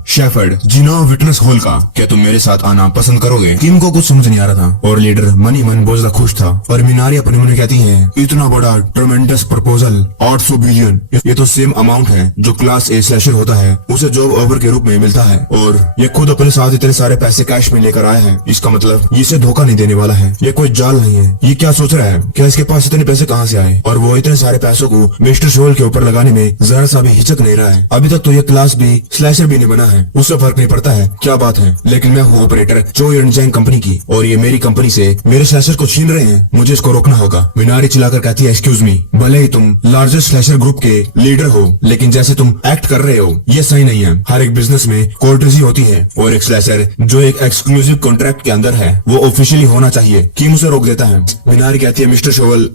शेफर्ड जिनो विटनेस हॉल का। क्या तुम मेरे साथ आना पसंद करोगे? किम को कुछ समझ नहीं आ रहा था और लीडर मन ही मन बहुत ज्यादा खुश था। और मीनारी अपने मन में कहती है इतना बड़ा ट्रमेंडस प्रपोजल 800 बिलियन, ये तो सेम अमाउंट है जो क्लास ए स्लैशर होता है उसे जॉब ऑफर के रूप में मिलता है, और ये खुद अपने साथ इतने सारे पैसे कैश में लेकर आया है। इसका मतलब ये इसे धोखा नहीं देने वाला है, ये कोई जाल नहीं है। ये क्या सोच रहा है, क्या इसके पास इतने पैसे कहाँ से आए? और वो इतने सारे पैसों को मिस्टर शोल के ऊपर लगाने में जरा सा भी हिचक नहीं रहा है। अभी तक तो ये क्लास बी स्लैशर भी नहीं बना है, उससे फर्क नहीं पड़ता है क्या बात है। लेकिन मैं हूँ ऑपरेटर चो एंड जैंग कंपनी की और ये मेरी कंपनी से मेरे स्लैशर को छीन रहे हैं, मुझे इसको रोकना होगा। मिनारी चिल्लाकर कहती है एक्सक्यूज मी, भले ही तुम लार्जेस्ट स्लैशर ग्रुप के लीडर हो लेकिन जैसे तुम एक्ट कर रहे हो ये सही नहीं है। हर एक बिजनेस में कोर्टेसी होती है और एक स्लैशर जो एक एक्सक्लूसिव कॉन्ट्रैक्ट के अंदर है वो ऑफिशियली होना चाहिए। किम उसे रोक देता है। मिनारी कहती है mister shovel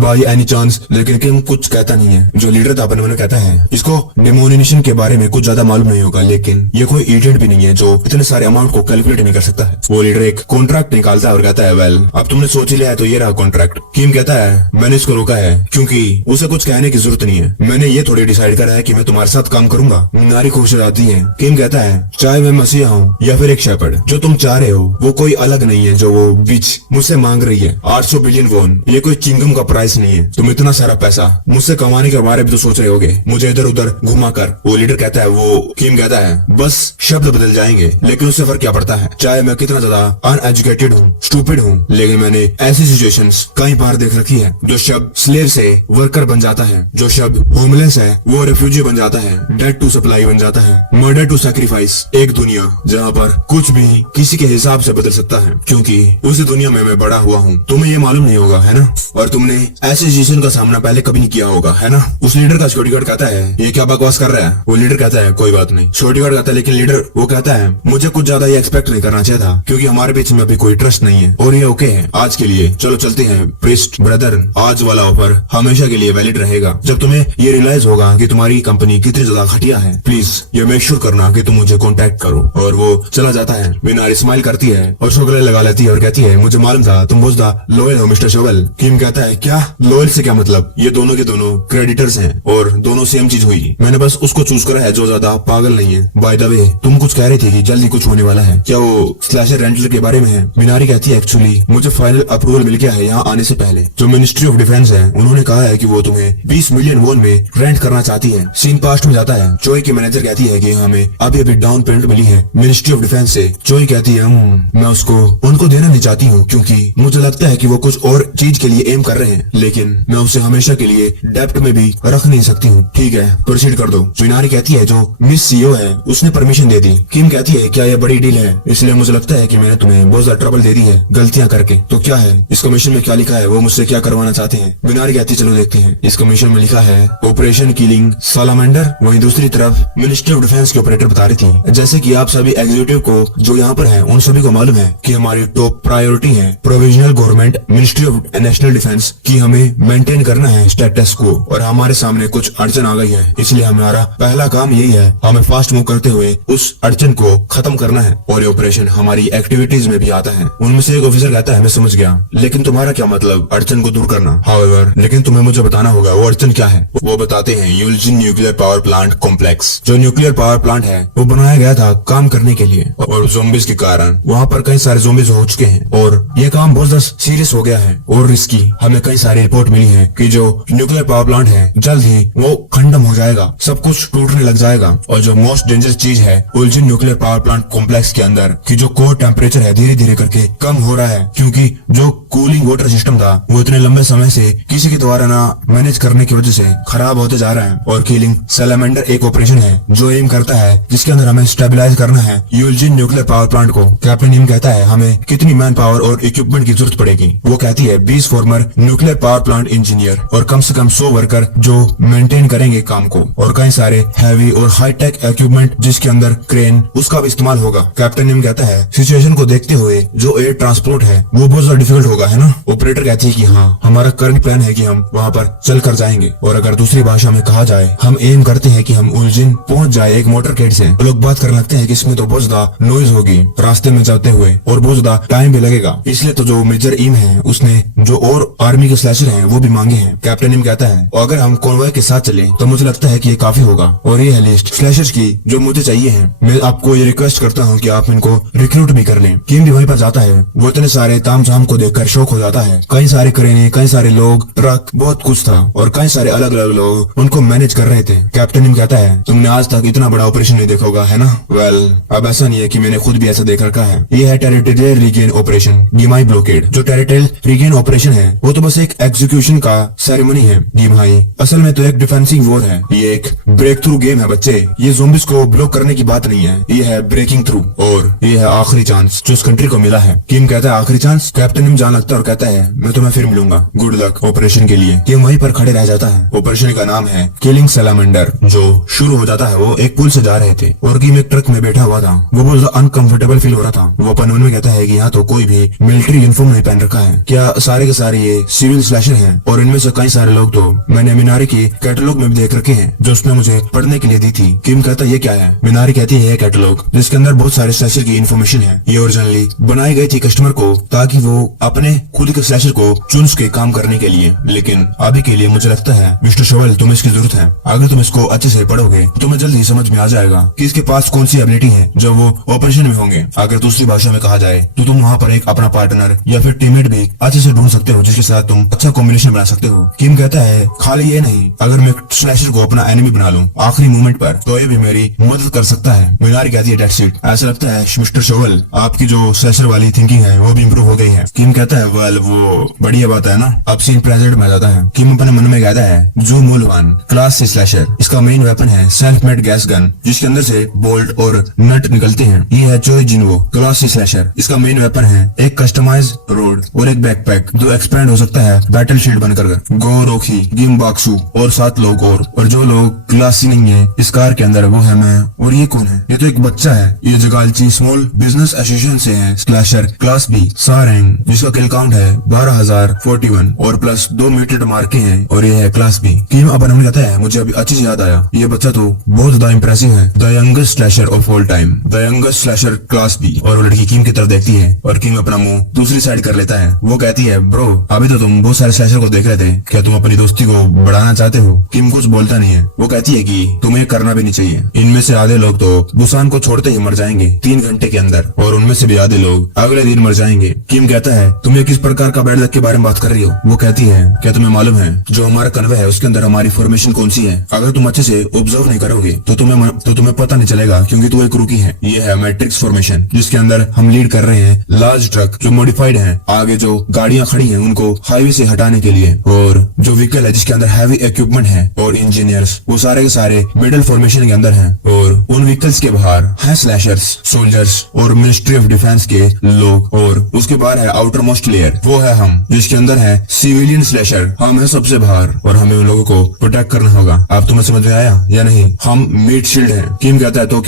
by any chance, लेकिन किम कुछ कहता नहीं है। जो लीडर था अपने मन में कहता है इसको डिमोनिनेशन के बारे में कुछ ज्यादा मालूम नहीं होगा, लेकिन ये कोई एजेंट भी नहीं है जो इतने सारे अमाउंट को कैलकुलेट नहीं कर सकता है। वो लीडर एक कॉन्ट्रैक्ट निकालता है और कहता है वेल अब तुमने सोच ही लिया है तो ये रहा कॉन्ट्रैक्ट। किम कहता है मैंने इसको रोका है क्योंकि उसे कुछ कहने की जरूरत नहीं है, मैंने ये थोड़ी डिसाइड करा है कि मैं तुम्हारे साथ काम करूंगा। मिनारी खुश हो जाती है। किम कहता है चाहे मैं मसीहा हूँ या फिर एक शेपर्ड, जो तुम चाह रहे हो वो कोई अलग नहीं है जो वो बीच मुझसे मांग रही है। 800 बिलियन वॉन ये कोई चिंगम का प्राइस नहीं है। तुम इतना सारा पैसा मुझसे कमाने के बारे में तो सोच रहे होगे, मुझे इधर उधर घुमा कर। वो लीडर कहता है वो किम कहता है बस शब्द बदल जाएंगे लेकिन उससे फर्क क्या पड़ता है, चाहे मैं कितना ज्यादा अनएजुकेटेड हूँ, स्टूपिड हूँ, लेकिन मैंने ऐसी सिचुएशंस कई बार देख रखी है। जो शब्द स्लेव से वर्कर बन जाता है, जो शब्द होमलेस है वो रेफ्यूजी बन जाता है, डेड टू सप्लाई बन जाता है, मर्डर टू सैक्रिफाइस। एक दुनिया जहाँ पर कुछ भी किसी के हिसाब से बदल सकता है, क्योंकि उस दुनिया में मैं बड़ा हुआ हूँ। तुम्हें ये मालूम नहीं होगा है ना, और तुमने ऐसे सिचुएशन का सामना पहले कभी नहीं किया होगा है ना। उस लीडर का सिक्योरिटी गार्ड कहता है ये क्या बकवास कर रहा है? वो लीडर कहता है कोई बात नहीं। सिक्योरिटी गार्ड कहता है लेकिन लीडर वो कहता है मुझे कुछ ज्यादा ये एक्सपेक्ट नहीं करना चाहिए था क्योंकि हमारे बीच में अभी कोई ट्रस्ट नहीं है और ये ओके है आज के लिए, चलो चलते हैं। प्रीस्ट ब्रदर आज वाला ऑफर हमेशा के लिए वैलिड रहेगा। जब तुम्हें ये रियलाइज होगा कि तुम्हारी कंपनी कितनी ज्यादा घटिया है, प्लीज ये मेक श्योर करना कि तुम मुझे कांटेक्ट करो। और वो चला जाता है। मिनारी स्माइल करती है और शुक्र लगा लेती है और कहती है मुझे मालूम था तुम बहुत ज्यादा लॉयल हो मिस्टर शोवल। किम कहता है क्या लॉयल से क्या मतलब, ये दोनों के दोनों क्रेडिटर्स हैं और दोनों सेम चीज हुई, मैंने बस उसको चूज करा है जो ज्यादा पागल नहीं है। बाय द वे तुम कुछ कह रही थी कि जल्दी कुछ होने वाला है, क्या वो स्लैशर रेंटल के बारे में है? मिनारी कहती है एक्चुअली मुझे फाइनल अप्रूवल मिल गया है यहाँ आने से पहले। जो मिनिस्ट्री ऑफ डिफेंस है उन्होंने कहा है कि वो तुम्हें 20 मिलियन वॉन में रेंट करना चाहती है। सीन पास्ट में जाता है। चोई की मैनेजर कहती है कि हमें अभी अभी डाउन पेमेंट मिली है मिनिस्ट्री ऑफ डिफेंस से। चोई कहती है मैं उसको उनको देना नहीं चाहती हूँ क्योंकि मुझे लगता है कि वो कुछ और चीज के लिए एम कर रहे हैं, लेकिन मैं उसे हमेशा के लिए डेप्ट में भी रख नहीं सकती हूँ। ठीक है प्रोसीड कर दो। मिनारी कहती है जो मिस सीईओ है उसने परमिशन दे दी। किम कहती है क्या ये बड़ी डील है, इसलिए मुझे लगता है कि मैंने तुम्हें बहुत ज्यादा ट्रबल दे दी है गलतियां करके। तो क्या है इस कमीशन में क्या लिखा है, वो मुझसे क्या करवाना चाहते हैं? मिनारी कहती है चलो देखते हैं। इस कमीशन में लिखा है ऑपरेशन किलिंग सालामेंडर। वहीं दूसरी तरफ मिनिस्ट्री ऑफ डिफेंस के ऑपरेटर बता रही थी जैसे कि आप सभी एग्जीक्यूटिव को जो यहाँ पर है उन सभी को मालूम है कि हमारी टॉप प्रायोरिटी है provisional government ministry of national defence की, हमें मेंटेन करना है स्टेटस को, और हमारे सामने कुछ अड़चन आ गई है, इसलिए हमारा पहला काम यही है हमें फास्ट मूव करते हुए उस अड़चन को खत्म करना है। और ये ऑपरेशन हमारी एक्टिविटीज में भी आता है। उनमें से एक ऑफिसर कहता है मैं समझ गया, लेकिन तुम्हारा क्या मतलब अड़चन को दूर करना? हाउएवर लेकिन तुम्हें मुझे बताना होगा वो अड़चन क्या है। वो बताते हैं यूल्जिन न्यूक्लियर पावर प्लांट कॉम्प्लेक्स। जो न्यूक्लियर पावर प्लांट है वो बनाया गया था काम करने के लिए, और ज़ोंबीज के कारण वहाँ पर कई सारे ज़ोंबीज हो चुके हैं और ये काम बहुत ज्यादा सीरियस हो गया है और रिस्की। हमें कई सारी रिपोर्ट मिली है कि जो न्यूक्लियर पावर प्लांट है जल्द ही वो खंडम हो जाएगा, सब कुछ टूटने लग जाएगा। और जो मोस्ट डेंजरस चीज है यूल्जिन न्यूक्लियर पावर प्लांट कॉम्प्लेक्स के अंदर कि जो कोर टेम्परेचर है धीरे धीरे करके कम हो रहा है क्योंकि जो कूलिंग वाटर सिस्टम था वो इतने लंबे समय से किसी के द्वारा ना मैनेज करने की वजह से खराब होते जा रहा है। और किलिंग सैलामेंडर एक ऑपरेशन है जो एम करता है जिसके अंदर हमें स्टेबलाइज करना है यूल्जिन न्यूक्लियर पावर प्लांट को। कैप्टन नीम कहता है हमें कितनी मैन पावर और इक्विपमेंट की जरूरत पड़ेगी। वो कहती है 20 farmer nuclear power plant engineer और कम से कम 100 वर्कर जो मेंटेन करेंगे काम को, और कई सारे हैवी और हाई टेक इक्विपमेंट जिसके अंदर क्रेन उसका भी इस्तेमाल होगा। कैप्टन नीम कहता है सिचुएशन को देखते हुए जो एयर ट्रांसपोर्ट है वो बहुत ज्यादा डिफिकल्ट होगा, है ना। ऑपरेटर कहती है कि हाँ, हमारा करंट प्लान है कि हम वहाँ पर चल कर जाएंगे, और अगर दूसरी भाषा में कहा जाए हम एम करते हैं कि हम उलझिन पहुंच जाए एक मोटरकेड से। लोग बात करने लगते हैं कि इसमें तो बहुत ज्यादा नॉइज होगी रास्ते में जाते हुए और बहुत ज्यादा टाइम भी लगेगा, इसलिए तो जो मेजर एम है उसने जो और आर्मी के स्लैशर हैं वो भी मांगे हैं। कैप्टन एम कहता है अगर हम कॉन्वॉय के साथ चले तो मुझे लगता है कि ये काफी होगा, और ये है लिस्ट स्लैशर्स की जो मुझे चाहिए है। मैं आपको ये रिक्वेस्ट करता हूँ कि आप इनको रिक्रूट भी कर लें। किम भी वहीं पर जाता है, वो इतने सारे तामझाम को देखकर शौक हो जाता है। कई सारे क्रेने, कई सारे लोग, ट्रक, बहुत कुछ था और कई सारे अलग अलग लोग उनको मैनेज कर रहे थे। कैप्टन एम कहता है तुमने आज तक इतना बड़ा ऑपरेशन नहीं देखा होगा, है ना। वेल, अब ऐसा नहीं है कि मैंने खुद भी ऐसा देख रखा है। ये है टेरिटोरियल रीगेन ऑपरेशन गिमाई ब्लॉकेड। जो टेरिटोरियल रीगेन ऑपरेशन है वो तो बस एक एग्जीक्यूशन का सेरेमनी है। गिमाई असल में तो एक डिफेंसिंग वॉर है। ये एक ब्रेक थ्रू गेम है बच्चे। ये ज़ॉम्बीज को ब्लॉक करने की बात नहीं है, ये है ब्रेकिंग थ्रू, और ये है आखिरी चांस जो उस कंट्री को मिला है। किम कहता है आखिरी चांस। कैप्टन एम जान लगता है और कहता है मैं तुम्हें फिर मिलूंगा, गुड लक ऑपरेशन के लिए। किम वहीं पर खड़े रह जाता है। ऑपरेशन का नाम है किलिंग सैलामेंडर। जो शुरू हो जाता है वो एक पुल से जा रहे थे और किम एक ट्रक में बैठा हुआ था। वो बहुत ज्यादा अनकंफर्टेबल फील हो रहा था। वो अपन में कहता है कि यहाँ तो कोई भी मिलिट्री यूनिफॉर्म नहीं पहन रखा है, क्या सारे के सारे ये सिविल स्लैशर हैं, और इनमें से कई सारे लोग तो मैंने मिनारी की कैटलॉग में भी देख रखे हैं जो उसने मुझे पढ़ने के लिए दी थी। किम कहता है ये क्या है। मिनारी कहती है कैटलॉग जिसके अंदर बहुत सारे स्लैशर की इन्फॉर्मेशन है। ये ओरिजिनली बनाई गई थी कस्टमर को ताकि वो अपने खुद के स्लैशर को चुन के काम करने के लिए, लेकिन अभी के लिए मुझे लगता है मिस्टर शोवल तुम्हें इसकी जरूरत है। अगर तुम इसको अच्छे से पढ़ोगे तो तुम्हें जल्दी समझ में आ जाएगा कि इसके पास कौन सी एबिलिटी है जब वो ऑपरेशन में होंगे। अगर दूसरी भाषा में कहा जाए तो तुम वहाँ पर एक अपना पार्टनर या फिर टीममेट भी अच्छे से ढूंढ सकते हो जिसके साथ तुम अच्छा कॉम्बिनेशन बना सकते हो। किम कहता है खाली ये नहीं, अगर मैं स्लैशर को अपना एनिमी बना लूं आखिरी मोमेंट पर तो ये भी मेरी मदद कर सकता है। मिनारी कहती है दैट्स इट। ऐसा लगता है मिस्टर शोवल आपकी जो स्लैशर वाली थिंकिंग है वो भी इम्प्रूव हो गई है। किम कहता है वेल वो बढ़िया बात है ना। अब सीन प्रेजेंट में जाता है। किम अपने मन में कहता है जू मूलवान क्लास से स्लैशर, इसका मेन वेपन है सेल्फ मेड गैस गन जिसके अंदर से बोल्ट और नट निकलते हैं। ये है चोई जिनवो क्लास से स्लैशर, इसका मेन वेपन है एक कस्टमाइज रोड और एक बैकपैक जो एक्सपेंड हो सकता है बैटल शील्ड बनकर। गो रोखी गिम बाक्सू और 7 लोग और जो लोग क्लासी नहीं है इस कार के अंदर वो है मैं, और ये कौन है। ये तो एक बच्चा है। ये जगालची स्मॉल बिजनेस एसोसिएशन से है स्लैशर क्लास बी सारेंग जिसका किल काउंट है 12,041 और प्लस 2 म्यूटेड मार्के हैं, और ये है क्लास बी। किम अब हमने कहता है मुझे अभी अच्छे से याद आया ये बच्चा तो बहुत ज्यादा इंप्रेसिव है। The youngest slasher of all time, the youngest slasher class B. और वो लड़की किम की तरफ देखती है और किम अपना मुंह दूसरी साइड कर लेता है। वो कहती है ब्रो अभी तो तुम बहुत सारे स्लैशर को देख रहे थे, क्या तुम अपनी दोस्ती को बढ़ाना चाहते हो। किम कुछ बोलता नहीं है। वो कहती है कि तुम्हें करना भी नहीं चाहिए। इनमें से आधे लोग तो बुसान को छोड़ते ही मर जाएंगे 3 घंटे के अंदर, और उनमें से भी आधे लोग अगले दिन मर जाएंगे। किम कहता है तुम्हें किस प्रकार का बैड लक के बारे में बात कर रही हो। वो कहती है क्या तुम्हें मालूम है जो हमारा कन्वे है उसके अंदर हमारी फॉर्मेशन कौन सी है। अगर तुम अच्छे से ऑब्जर्व नहीं करोगे तो तुम्हें पता नहीं चलेगा क्योंकि तू एक रूकी है। ये है मैट्रिक्स फॉर्मेशन जिसके अंदर हम लीड कर रहे हैं लार्ज ट्रक जो मॉडिफाइड है, आगे जो गाड़ियां खड़ी हैं उनको हाईवे से हटाने के लिए, और जो व्हीकल है जिसके अंदर हैवी इक्विपमेंट है और इंजीनियर्स वो सारे के सारे मिडिल फॉर्मेशन के अंदर हैं, और उन व्हीकल्स के बाहर है स्लैशर्स, सोल्जर्स और मिनिस्ट्री ऑफ डिफेंस के लोग, और उसके बाहर है आउटर मोस्ट लेयर वो है हम जिसके अंदर है सिविलियन स्लैशर। हम है सबसे बाहर और हमें उन लोगों को प्रोटेक्ट करना होगा। अब तुम्हें समझ में आया या नहीं। हम मीट शील्ड है। किम कहता है तो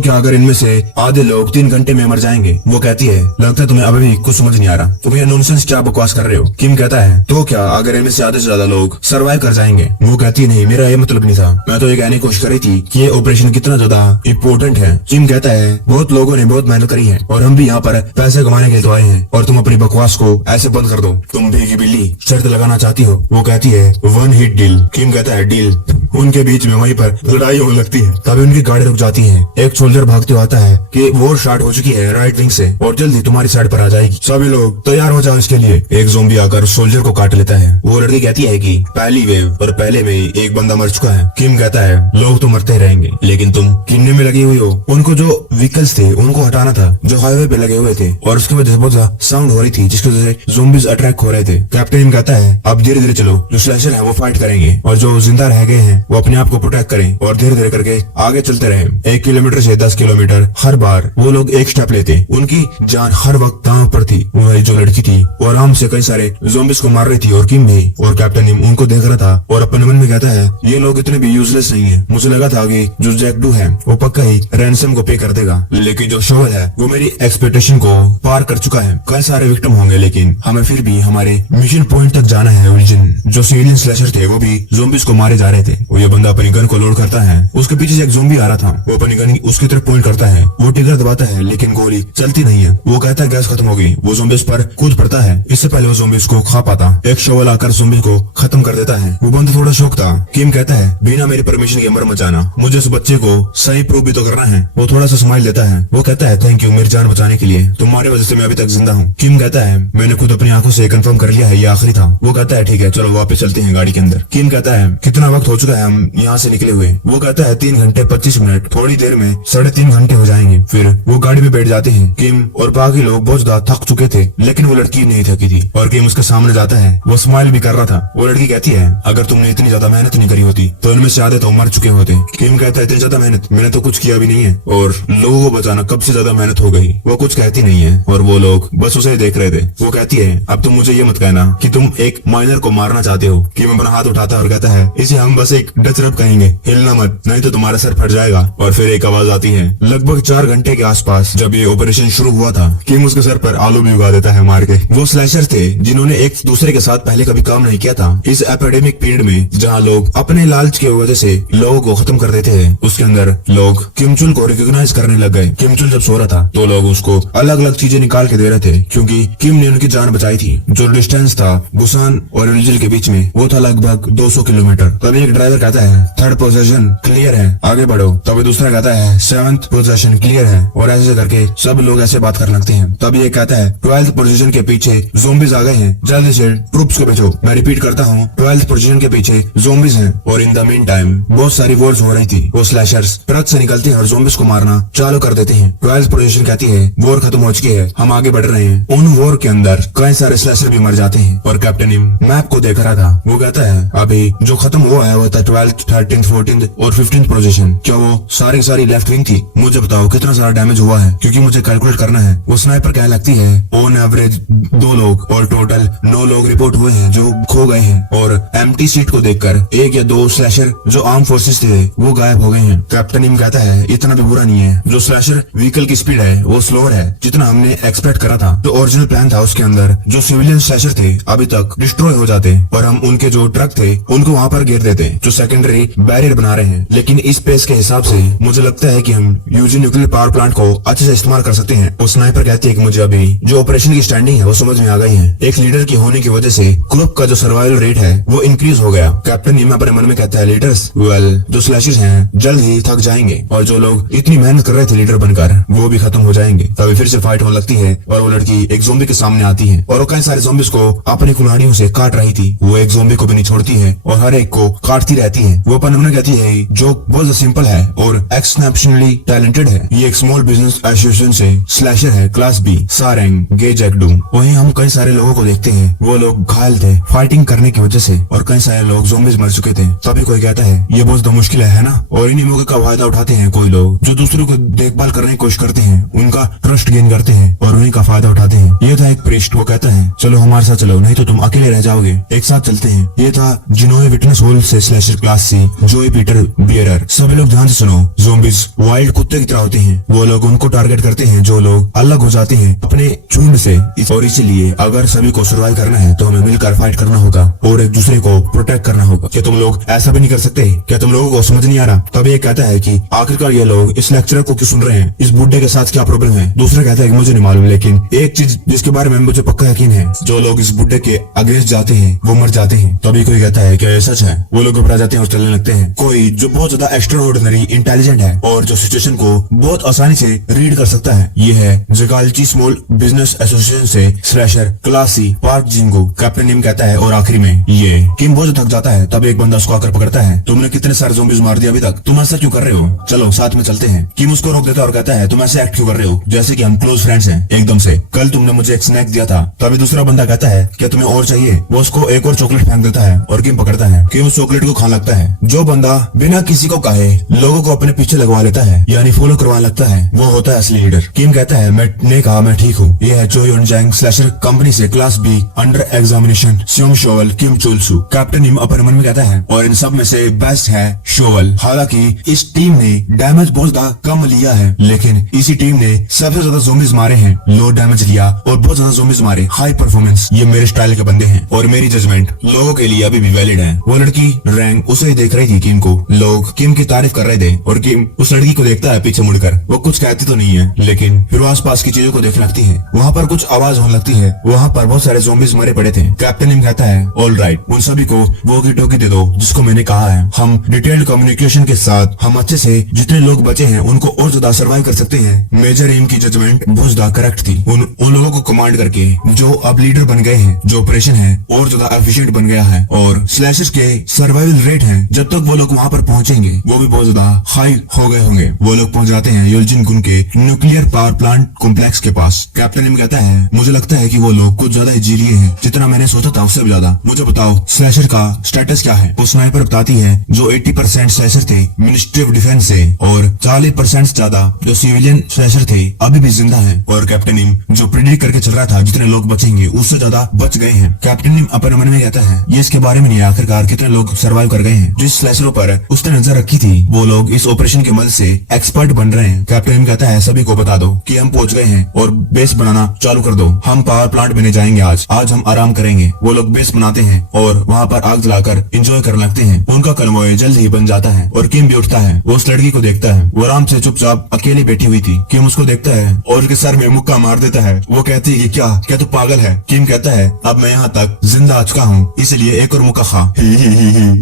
क्या अगर इनमें से आधे लोग 3 घंटे में मर जाएंगे। वो कहती है लगता है तुम्हें अभी भी कुछ समझ नहीं आ रहा, तुम ये नॉनसेंस क्या बकवास कर रहे हो। किम कहता है तो क्या अगर इनमें से आधे से ज्यादा लोग सर्वाइव कर जाएंगे। वो कहती है नहीं मेरा ये मतलब नहीं था, मैं तो ये कहने की कोशिश कर रही थी कि ये ऑपरेशन कितना ज्यादा इम्पोर्टेंट है। किम कहता है बहुत लोगों ने बहुत मेहनत करी है और हम भी यहाँ पर पैसे कमाने के लिए तो आए हैं, और तुम अपनी बकवास को ऐसे बंद कर दो। तुम भीगी बिल्ली शर्त लगाना चाहती हो। वो कहती है 1 हिट डील। किम कहता है डील उनके बीच में वहीं पर लड़ाई होने लगती है। तभी उनकी गाड़ी रुक जाती है। एक सोल्जर भागते हुए आता है कि वॉर स्टार्ट हो चुकी है राइट विंग से और जल्दी तुम्हारी साइड पर आ जाएगी, सभी लोग तैयार हो जाओ इसके लिए। एक ज़ॉम्बी आकर सोल्जर को काट लेता है। वो लड़की कहती है कि पहली वेव और पहले में ही एक बंदा मर चुका है। किम कहता है लोग तो मरते रहेंगे लेकिन तुम किन्ने में लगी हुई हो। उनको जो व्हीकल्स थे उनको हटाना था जो हाईवे पे लगे हुए थे और उसकी वजह से बहुत ज्यादा साउंड हो रही थी जिसकी वजह से ज़ॉम्बीज अट्रैक्ट हो रहे थे। कैप्टन कहता है अब धीरे धीरे चलो, जो स्लैशर है वो फाइट करेंगे और जो जिंदा रह गए हैं वो अपने आप को प्रोटेक्ट करें और धीरे धीरे करके आगे चलते रहे। 1 किलोमीटर से 10 किलोमीटर हर बार वो लोग एक स्टेप लेते। उनकी जान हर वक्त दांव पर थी। वही जो लड़की थी वो आराम से कई सारे ज़ॉम्बीज को मार रही थी और किम भी। और कैप्टन उनको देख रहा था और अपने मन में कहता है ये लोग इतने भी यूजलेस नहीं है। मुझे लगा था कि जो जैकडू है वो पक्का ही रैनसम को पे कर देगा, लेकिन जो शोवल है वो मेरी एक्सपेक्टेशन को पार कर चुका है। कई सारे विक्टिम होंगे लेकिन हमें फिर भी हमारे मिशन पॉइंट तक जाना है। ओरिजिन जो सिविलियन स्लैशर थे वो भी ज़ॉम्बीज को मारे जा रहे थे। वो ये बंदा अपनी गन को लोड करता है। उसके पीछे से एक ज़ॉम्बी आ रहा था। वो अपनी गन उसकी तरफ पॉइंट करता है। वो ट्रिगर दबाता है लेकिन गोली चलती नहीं है। वो कहता है गैस खत्म हो गई। वो ज़ॉम्बीज पर कूद पड़ता है। इससे पहले वो ज़ॉम्बीज को खा पाता, एक शोवल आकर ज़ॉम्बी को खत्म कर देता है। वो बंदा थोड़ा शौक था। किम कहता है बिना मेरी परमिशन के मर मत जाना, मुझे उस बच्चे को सही प्रूव भी तो करना है। वो थोड़ा सा स्माइल देता है। वो कहता है थैंक यू मेरी जान बचाने के लिए, तुम्हारी वजह से मैं अभी तक जिंदा हूँ। किम कहता है मैंने खुद अपनी आंखों से कंफर्म कर लिया है ये आखिरी था। वो कहता है ठीक है चलो वापस चलते हैं गाड़ी के अंदर। किम कहता है कितना वक्त हो चुका है हम यहाँ से निकले हुए। वो कहता है 3 घंटे 25 मिनट, थोड़ी देर में 3.5 घंटे हो जाएंगे। फिर वो गाड़ी में बैठ जाते हैं। किम और बाकी लोग बहुत ज्यादा थक चुके थे लेकिन वो लड़की नहीं थकी थी और किम उसके सामने जाता है। वो स्माइल भी कर रहा था। वो लड़की कहती है अगर तुमने इतनी ज्यादा मेहनत नहीं करी होती तो इनमें से आधे तो मर चुके होते। किम कहता है इतनी ज्यादा मेहनत मैंने तो कुछ किया भी नहीं है और लोगों को बचाना कब से ज्यादा मेहनत हो गई। वो कुछ कहती नहीं है और वो लोग बस उसे देख रहे थे। वो कहती है अब तुम मुझे ये मत कहना कि तुम एक माइनर को मारना चाहते हो। किम अपना हाथ उठाता है और कहता है इसे हम बस एक डच रब कहेंगे, हिलना मत नहीं तो तुम्हारा सर फट जाएगा। और फिर एक आवाज आती है। लगभग 4 घंटे के आसपास जब ये ऑपरेशन शुरू हुआ था किम उसके सर पर आलू भी उगा देता है मार के। वो स्लैशर थे जिन्होंने एक दूसरे के साथ पहले कभी काम नहीं किया था। इस एपिडेमिक पीरियड में जहाँ लोग अपने लालच की वजह से लोगों को खत्म कर देते हैं उसके अंदर लोग किमचुल को रिकॉग्नाइज करने लग गए। किमचुल जब सो रहा था तो लोग उसको अलग अलग चीजें निकाल के दे रहे थे क्योंकि किम ने उनकी जान बचाई थी। जो डिस्टेंस था बुसान और रिलिजन के बीच में वो था लगभग 200 किलोमीटर। तभी एक ड्राइवर कहता है 3rd पोजीशन क्लियर है आगे बढ़ो। तभी दूसरा कहता है 7th पोजीशन क्लियर है और ऐसे करके सब लोग ऐसे बात करने लगते हैं। तभी एक कहता है 12th पोजीशन के पीछे ज़ॉम्बीज आ गए हैं, जल्दी से ट्रूप्स को भेजो। मैं रिपीट करता हूँ 12th पोजीशन के पीछे ज़ॉम्बीज हैं। और इन द मीन टाइम बहुत सारी वॉर्स हो रही थी। वो स्लैशर्स ट्रक से निकलते हैं और ज़ॉम्बीज को मारना चालू कर देते हैं। 12th पोजीशन कहती है वॉर खत्म हो चुकी है, हम आगे बढ़ रहे हैं। उन वॉर के अंदर कई सारे स्लैशर भी मर जाते हैं और कैप्टन मैप को देख रहा था। वो कहता है अभी जो खत्म हुआ है वो था 12th 13th 14th और 15th पोजीशन। क्या वो सारी लेफ्ट विंग थी? मुझे बताओ कितना सारा डैमेज हुआ है क्योंकि मुझे कैलकुलेट करना है। वो स्नाइपर कहने लगती है ऑन एवरेज 2 लोग और टोटल 9 लोग रिपोर्ट हुए हैं जो खो गए हैं। और एम्प्टी सीट को देखकर 1 या 2 स्लैशर जो आर्म फोर्सेस थे वो गायब हो गए हैं। कैप्टन कहता है इतना भी बुरा नहीं है। जो स्लैशर व्हीकल की स्पीड है वो स्लोअर है जितना हमने एक्सपेक्ट करा था। जो ओरिजिनल प्लान था उसके अंदर जो सिविलियन स्लैशर थे अभी तक डिस्ट्रॉय हो जाते और हम उनके जो ट्रक थे उनको वहाँ पर घेर देते जो सेकेंडरी बैरियर बना रहे हैं। लेकिन इस पेस के हिसाब से मुझे लगता है कि हम यूजी न्यूक्लियर पावर प्लांट को अच्छे से इस्तेमाल कर सकते हैं। वो स्नाइपर कहती है कि मुझे अभी जो ऑपरेशन की स्टैंडिंग है वो समझ में आ गई है। एक लीडर की होने की वजह से ग्रुप का जो सर्वाइवल रेट है वो इंक्रीज हो गया। कैप्टन नीमा अपने मन में कहता है लीडर्स जो स्लैशर्स हैं जल्द ही थक जाएंगे और जो लोग इतनी मेहनत कर रहे थे लीडर बनकर वो भी खत्म हो जाएंगे। तभी फिर से फाइट होने लगती है और वो लड़की एक ज़ॉम्बी के सामने आती है और वो कई सारे ज़ॉम्बीज को अपनी कुल्हाड़ियों से काट रही थी। वो एक ज़ॉम्बी को भी नहीं छोड़ती है और हर एक को काटती रहती है। वो अपन उन्हें कहती है जो बहुत सिंपल है और एक्सेप्शनली टैलेंटेड है। ये एक स्मॉल बिजनेस एसोसिएशन से स्लैशर है क्लास बी सारेंग गे जैकडू। वहीं हम कई सारे लोगों को देखते हैं वो लोग घायल थे फाइटिंग करने की वजह से और कई सारे लोग ज़ॉम्बीज मर चुके थे। तभी कोई कहता है ये बहुत ज्यादा मुश्किल है ना। और इन्हीं मौके का फायदा उठाते हैं कोई लोग जो दूसरों को देखभाल करने की कोशिश करते हैं, उनका ट्रस्ट गेन करते हैं और उन्हीं का फायदा उठाते हैं। ये था एक प्रीस्ट। वो कहता है चलो हमारे साथ चलो नहीं तो तुम अकेले रह जाओगे, एक साथ चलते हैं। ये था जिनोए विटनेस होल से स्लैशर क्लास सी जोई पीटर बियरर। सभी लोग ध्यान से सुनो। ज़ॉम्बीज वाइल्ड कुत्ते की तरह होते हैं। वो लोग उनको टारगेट करते हैं जो लोग अलग हो जाते हैं अपने झुंड से। और इसीलिए अगर सभी को सर्वाइव करना है तो हमें मिलकर फाइट करना होगा और एक दूसरे को प्रोटेक्ट करना होगा। क्या तुम लोग ऐसा भी नहीं कर सकते? क्या तुम लोगों को समझ नहीं आ रहा? तब ये कहता है कि आखिरकार ये लोग इस लेक्चरर को क्यों सुन रहे हैं, इस बुड्ढे के साथ क्या प्रॉब्लम है? दूसरा कहता है कि मुझे नहीं मालूम लेकिन एक चीज जिसके बारे में मुझे पक्का यकीन है, जो लोग इस बुड्ढे के अगेंस्ट जाते हैं वो मर जाते हैं। तभी कोई कहता है क्या ये सच है? वो लोग घबरा जाते हैं और चलने लगते हैं। कोई जो बहुत ज्यादा एक्स्ट्रा ऑर्डिनरी इंटेलिजेंट है और जो सिचुएशन को बहुत आसानी से रीड कर सकता है। ये है ज़काल्ची स्मॉल बिजनेस एसोसिएशन से slasher class C Park Jingo, captain Nim कहता है। और आखिरी में ये किम बहुत थक जाता है, तब एक बंदा उसको आकर पकड़ता है। तुमने कितने सारे ज़ॉम्बीज मार दिया अभी तक, तुम ऐसा क्यों कर रहे हो, चलो साथ में चलते हैं। किम उसको रोक देता है और कहता है तुम ऐसे एक्ट क्यों कर रहे हो जैसे कि हम क्लोज फ्रेंड्स हैं। एकदम से कल तुमने मुझे एक स्नैक दिया था। तभी दूसरा बंदा कहता है क्या तुम्हें और चाहिए। वो उसको एक और चॉकलेट फेंक देता है और किम पकड़ता है। किम उस चॉकलेट को खाने लगता है। जो बंदा बिना किसी को कहे लोगों को अपने पीछे लगवा लेता है यानी फॉलो करवाने लगता है, वो होता है असली लीडर। किम कहता है मैंने कहा मैं ठीक हूँ। ये है चो योन जैंग स्लैशर कंपनी से क्लास बी अंडर एग्जामिनेशन स्योम शोवल किम चुलसू। कैप्टन निम अपने मन में कहता है और इन सब में से बेस्ट है शोवल। हालांकि इस टीम ने डैमेज बहुत ज्यादा कम लिया है, लेकिन इसी टीम ने सबसे ज्यादा ज़ॉम्बीज मारे हैं, लो डैमेज लिया और बहुत ज्यादा ज़ॉम्बीज मारे, हाई परफॉर्मेंस। ये मेरे स्टाइल के बंदे हैं और मेरी जजमेंट लोगों के लिए अभी भी वैलिड है। वो लड़की रैंक उसे ही देख रही थी किम को। लोग किम की तारीफ कर रहे थे और किम उस लड़की को देखता है पीछे मुड़कर। वो कुछ कहती तो नहीं है, लेकिन फिर वो आसपास की चीजों को देखने लगती है। वहाँ पर कुछ आवाज होने लगती है। वहाँ पर बहुत सारे ज़ॉम्बीज मरे पड़े थे। कैप्टन निम कहता है ऑल राइट, उन सभी को वॉकी टॉकी दे दो जिसको मैंने कहा है। हम डिटेल्ड कम्युनिकेशन के साथ हम अच्छे से जितने लोग बचे हैं उनको और ज्यादा सर्वाइव कर सकते हैं। मेजर एम की जजमेंट बहुत ज्यादा करेक्ट थी। उन लोगों को कमांड करके जो अब लीडर बन गए हैं, जो ऑपरेशन है और ज्यादा एफिशिएंट बन गया है और स्लैशर्स के सर्वाइवल रेट है जब तक वो लोग वहाँ पर पहुँचेंगे वो भी बहुत ज्यादा हाई हो गए होंगे। वो लोग पहुँच जाते हैं योलजिन गुन के न्यूक्लियर पावर प्लांट कॉम्प्लेक्स के पास। कैप्टन निम कहता है मुझे लगता है कि वो लोग कुछ ज्यादा ही जी लिए हैं जितना मैंने सोचा था उससे भी ज्यादा। मुझे बताओ स्लैशर का स्टेटस क्या है। वो स्नाइपर बताती है जो 80% स्लैशर थे मिनिस्ट्री ऑफ डिफेंस से और 40% ज्यादा जो सिविलियन स्लैशर थे अभी भी जिंदा है। और कैप्टन निम जो प्रेडिक्ट करके चल रहा था जितने लोग बचेंगे उससे ज्यादा बच गए हैं। कैप्टन निम अपने मन में कहता है ये इसके बारे में नहीं, आखिरकार कितने लोग सर्वाइव कर गए हैं। जिस स्लैशरों पर उसने नजर रखी थी वो लोग इस ऑपरेशन के मदद से एक्सपर्ट बन रहे हैं। कैप्टन निम कहता है सभी को बता दो कि हम पहुंच गए हैं और बेस बनाना चालू कर दो। हम पावर प्लांट में जाएंगे आज हम आराम करेंगे। वो लोग बेस बनाते हैं और वहाँ पर आग जलाकर एंजॉय करने लगते हैं। उनका कन्वॉय जल्द ही बन जाता है और किम भी उठता है। वो उस लड़की को देखता है, वो आराम से चुपचाप अकेली बैठी हुई थी। किम उसको देखता है और उसके सर में मुक्का मार देता है। वो कहती है कि क्या तू पागल है। किम कहता है अब मैं यहाँ तक जिंदा आ चुका हूँ इसलिए एक और मुक्का खा।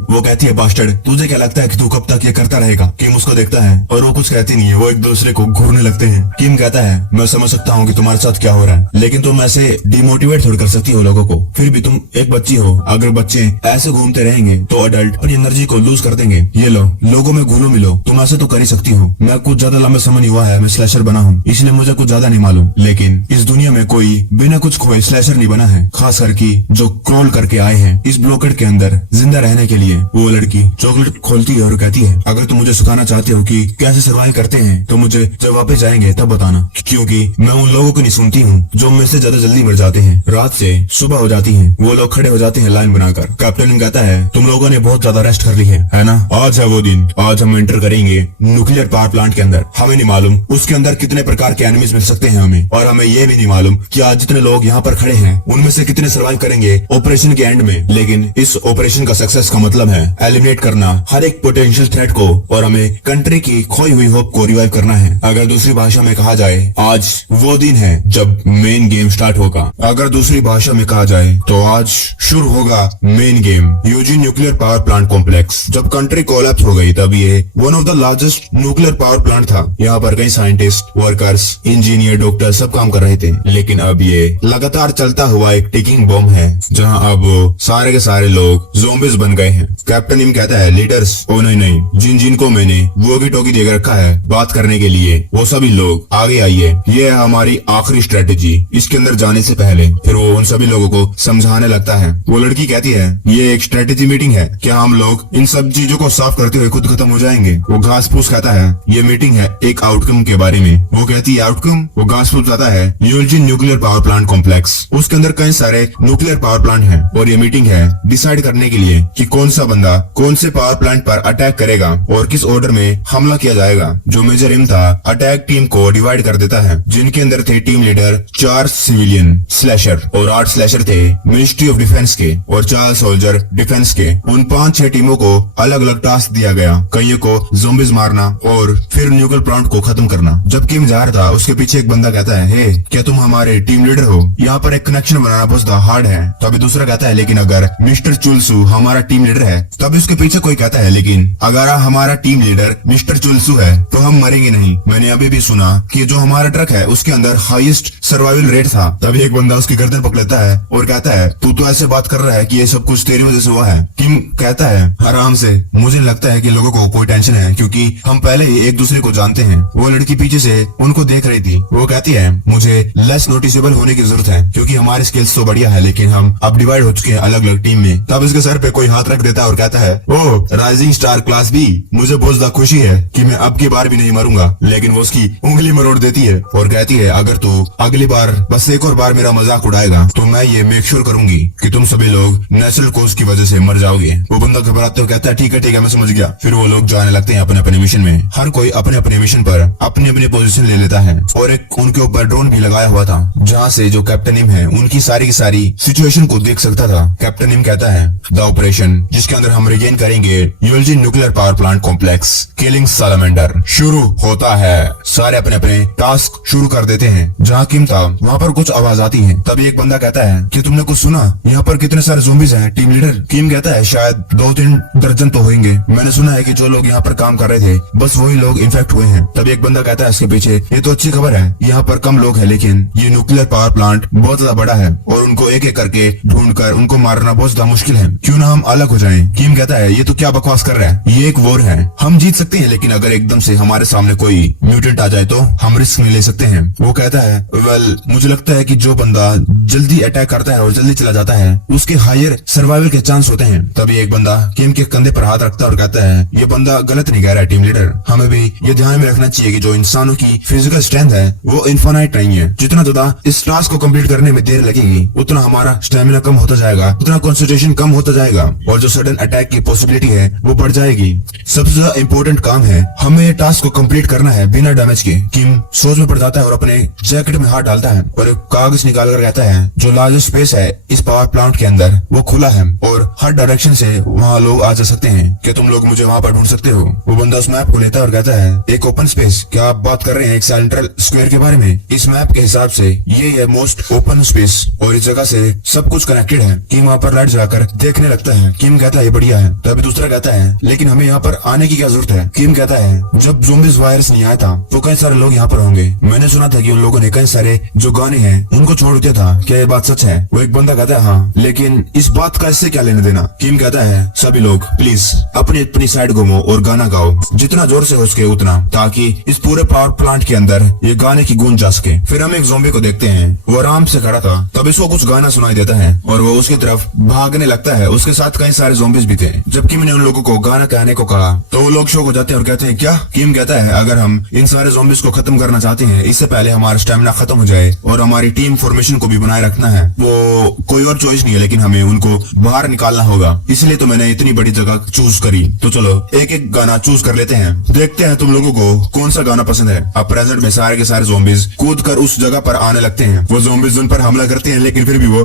वो कहती है बास्टर्ड तुझे क्या लगता है कि तू कब तक ये करता रहेगा। किम उसको देखता है और वो कुछ कहती नहीं है। वो एक दूसरे को घूरने लगते हैं। किम कहता है मैं समझ सकता हूँ कि तुम्हारे साथ क्या हो रहा है, लेकिन तुम ऐसे डिमोटिवेट थोड़ी कर सकती हो लोगों को। फिर भी तुम एक बच्ची हो, अगर बच्चे ऐसे घूमते रहेंगे तो अडल्ट अपनी एनर्जी को लूज कर देंगे। ये लो लोगों में घुलो मिलो, तुम ऐसे तो कर ही सकती हो। मैं कुछ ज्यादा लंबा समय नहीं हुआ है, मैं स्लैशर बना हूँ इसलिए मुझे कुछ ज्यादा नहीं मालूम, लेकिन इस दुनिया में कोई बिना कुछ खोए स्लैशर नहीं बना है, खास करके जो क्रॉल करके आए हैं इस ब्लॉकेट के अंदर जिंदा रहने के लिए। वो लड़की चॉकलेट खोलती है और कहती है अगर तुम मुझे सिखाना चाहते हो कि कैसे सर्वाइव करते हैं तो मुझे जब वापस जाएंगे तब बताना, क्योंकि मैं उन लोगों को नहीं सुनती हूँ जो मुझसे से ज्यादा जल्दी मर जाते हैं। रात से सुबह हो जाती है, वो लोग खड़े हो जाते हैं लाइन बनाकर। कैप्टन कहता है तुम लोगों ने बहुत ज्यादा रेस्ट कर ली है ना, आज है वो दिन, आज हम एंटर करेंगे न्यूक्लियर पावर प्लांट के अंदर। हमें नहीं मालूम उसके अंदर कितने प्रकार के एनिमीज मिल सकते हैं हमें, और हमें ये भी नहीं मालूम कि आज जितने लोग यहाँ पर खड़े हैं उनमें से कितने सर्वाइव करेंगे ऑपरेशन के एंड में। लेकिन इस ऑपरेशन का सक्सेस का मतलब है एलिमिनेट करना हर एक पोटेंशियल थ्रेट को, और हमें कंट्री की खोई हुई होप को रिवाइव करना है। अगर दूसरी भाषा में कहा जाए आज वो दिन है जब मेन गेम स्टार्ट होगा। अगर दूसरी भाषा में कहा जाए तो आज शुरू होगा main game, Yujin nuclear power plant complex. जब कंट्री कोलैप्स हो गई तब ये one of the largest nuclear power plant था। यहाँ पर कई साइंटिस्ट, वर्कर्स, इंजीनियर, डॉक्टर सब काम कर रहे थे। लेकिन अब ये लगातार चलता हुआ एक टिकिंग बॉम्ब है जहाँ अब सारे के सारे लोग ज़ॉम्बीज बन गए हैं। कैप्टन इम कहता है लीडर्स, ओ नहीं, जिन जिन को मैंने वॉकी टॉकी देकर रखा है बात करने के लिए, वो सभी लोग आगे आइए। ये है हमारी आखिरी स्ट्रेटेजी। इसके अंदर जाने से पहले फिर वो उन सभी लोगों को समझाने लगता है। वो लड़की कहती है ये एक स्ट्रेटेजी मीटिंग है, क्या हम लोग इन सब चीजों को साफ करते हुए खुद खत्म हो जाएंगे। वो घास फूस कहता है ये मीटिंग है एक आउटकम के बारे में। वो कहती है आउटकम। वो घास फूस कहता है Yujin nuclear power plant complex, उसके अंदर कई सारे न्यूक्लियर पावर प्लांट हैं, और ये मीटिंग है डिसाइड करने के लिए कि कौन सा बंदा कौन से पावर प्लांट पर अटैक करेगा और किस ऑर्डर में हमला किया जाएगा। जो मेजर एम था अटैक टीम को डिवाइड कर देता है, जिनके अंदर थे टीम लीडर 4 सिविलियन स्लैशर और 8 स्लैशर थे मिनिस्ट्री ऑफ डिफेंस के, और 4 सोल्जर डिफेंस के। उन 5-6 टीमों को अलग अलग टास्क दिया गया, कईयों को ज़ॉम्बीज मारना और फिर न्यूक्लियर प्लांट को खत्म करना। जब किम जा रहा था उसके पीछे एक बंदा कहता है हे, क्या तुम हमारे टीम लीडर हो? यहाँ पर एक कनेक्शन बनाना बहुत हार्ड है। तो अभी दूसरा कहता है लेकिन अगर मिस्टर चुलसू हमारा टीम लीडर है तब उसके पीछे कोई कहता है लेकिन अगर हमारा टीम लीडर मिस्टर चुलसू है तो हम मरेंगे नहीं। मैंने अभी भी सुना कि जो हमारा ट्रक है उसके अंदर हाईएस्ट सर्वाइवल रेट था। तभी एक बंदा उसकी गर्दन पकड़ लेता है और कहता है तू तो ऐसे बात कर रहा है कि ये सब कुछ तेरी वजह से हुआ है। किम कहता है आराम से, मुझे लगता है कि लोगों को कोई टेंशन है क्योंकि हम पहले ही एक दूसरे को जानते हैं। वो लड़की पीछे से उनको देख रही थी। वो कहती है मुझे लेस नोटिसेबल होने की जरूरत है क्योंकि हमारी स्किल्स तो बढ़िया है लेकिन हम अब डिवाइड हो चुके हैं अलग अलग टीम में। तब उसके सर पे कोई हाथ रख देता है और कहता है ओ राइजिंग स्टार क्लास बी, मुझे बहुत ज्यादा खुशी है कि मैं अब की बार भी नहीं मरूंगा। लेकिन वो उसकी उंगली मरोड़ देती है और कहती है अगर तू अगली बार बस एक और बार मेरा मजाक उड़ाएगा तो मैं ये मेक श्योर करूंगी कि तुम सभी लोग नेचुरल कॉज की वजह से मर जाओगे। वो बंदा घबराते हुए कहता है ठीक है मैं समझ गया। फिर वो लोग जाने लगते हैं अपने अपने मिशन में। हर कोई अपने अपने मिशन पर अपनी अपनी पोजीशन ले लेता है और एक उनके ऊपर ड्रोन भी लगाया हुआ था जहाँ से जो कैप्टन इम है उनकी सारी की सारी सिचुएशन को देख सकता था। कैप्टन इम कहता है द ऑपरेशन जिसके अंदर हम रिगेन करेंगे ULG nuclear power plant complex killing salamander शुरू होता है। सारे अपने अपने टास्क शुरू कर देते हैं। जहाँ किम था वहाँ पर कुछ आवाज आती है। तभी एक बंदा कहता है कि तुमने कुछ सुना, यहाँ पर कितने सारे ज़ॉम्बीज़ हैं टीम लीडर। किम कहता है शायद 2-3 दर्जन तो होंगे। मैंने सुना है कि जो लोग यहाँ पर काम कर रहे थे बस वही लोग इन्फेक्ट हुए हैं। तभी एक बंदा कहता है इसके पीछे ये तो अच्छी खबर है, यहाँ पर कम लोग हैं लेकिन ये न्यूक्लियर पावर प्लांट बहुत ज्यादा बड़ा है और उनको एक एक करके ढूंढकर उनको मारना बहुत ज्यादा मुश्किल है। क्यों ना हम अलग हो जाएं। किम कहता है ये तो क्या बकवास कर रहा है, ये एक वॉर है, हम जीत सकते हैं लेकिन अगर एकदम से हमारे सामने कोई म्यूटेंट आ जाए तो हम रिस्क नहीं ले सकते हैं। वो कहता है वेल मुझे लगता है कि जो बंदा जल्दी अटैक करता है और जल्दी चला जाता है उसके हायर सर्वाइवल के चांस होते हैं। तभी एक बंदा किम के कंधे पर हाथ रखता है और कहता है ये बंदा गलत नहीं कह रहा है टीम लीडर, हमें भी ये ध्यान में रखना चाहिए कि जो इंसानों की फिजिकल स्ट्रेंथ है वो इनफाइनाइट नहीं है। जितना ज्यादा इस टास्क को कंप्लीट करने में देर लगेगी उतना हमारा स्टेमिना कम होता जाएगा, उतना कंसंट्रेशन कम होता जाएगा और जो सडन अटैक की पॉसिबिलिटी है वो बढ़ जाएगी। सबसे ज्यादा इम्पोर्टेंट काम है हमें ये टास्क को कंप्लीट करना है बिना डैमेज के। किम सोच में पड़ जाता है और अपने जैकेट में हाथ डालता है और एक कागज निकाल कर कहता है जो लार्जेस्ट स्पेस है इस पावर प्लांट के अंदर वो खुला है और हर डायरेक्शन से वहाँ लोग आ जा सकते हैं, क्या तुम लोग मुझे वहाँ पर ढूंढ सकते हो। वो बंदा उस मैप को लेता है और कहता है एक ओपन स्पेस, क्या आप बात कर रहे हैं एक सेंट्रल स्क्वायर के बारे में। इस मैप के हिसाब से ये है मोस्ट ओपन स्पेस और इस जगह से सब कुछ कनेक्टेड है। किम वहाँ पर लाइट जलाकर देखने लगता है। किम कहता है ये बढ़िया है। तभी दूसरा कहता है लेकिन हमें यहाँ पर आने की क्या जरूरत है। किम कहता है जब ज़ॉम्बीज़ वायरस नहीं आया था तो कई सारे लोग यहाँ पर होंगे, मैंने सुना था कि उन लोगों ने कई सारे जो गाने हैं उनको छोड़ दिया था, क्या ये बात सच है। वो एक बंदा कहता है हाँ, लेकिन इस बात का इससे क्या लेना देना। किम कहता है सभी लोग प्लीज अपनी अपनी साइड घूमो और गाना गाओ जितना जोर से हो सके उतना, ताकि इस पूरे पावर प्लांट के अंदर ये गाने की गूंज जा सके। फिर हम एक ज़ॉम्बी को देखते हैं, वो आराम से खड़ा था। तब इसको कुछ गाना सुनाई देता है और वो उसकी तरफ भागने लगता है। उसके साथ कई सारे ज़ॉम्बीज़ भी थे। जब किम ने उन लोगों को गाना कहने को कहा तो वो लोग शॉक हो जाते हैं और कहते हैं क्या। किम कहता है अगर हम इन सारे ज़ॉम्बीज़ को खत्म करना चाहते हैं इससे पहले हमारा स्टेमिना खत्म हो जाए और हमारी टीम फॉर्मेशन को भी बनाए रखना है, वो कोई और चॉइस नहीं है लेकिन हमें उनको बाहर निकालना होगा। इसलिए तो मैंने इतनी बड़ी जगह चूज करी। तो चलो एक एक गाना चूज कर लेते हैं, देखते हैं तुम लोगों को कौन सा गाना पसंद है। अब प्रेजेंट में सारे के सारे ज़ॉम्बीज़ कूद कर उस जगह पर आने लगते हैं। वो ज़ॉम्बीज़ उन पर हमला करते हैं लेकिन फिर भी वो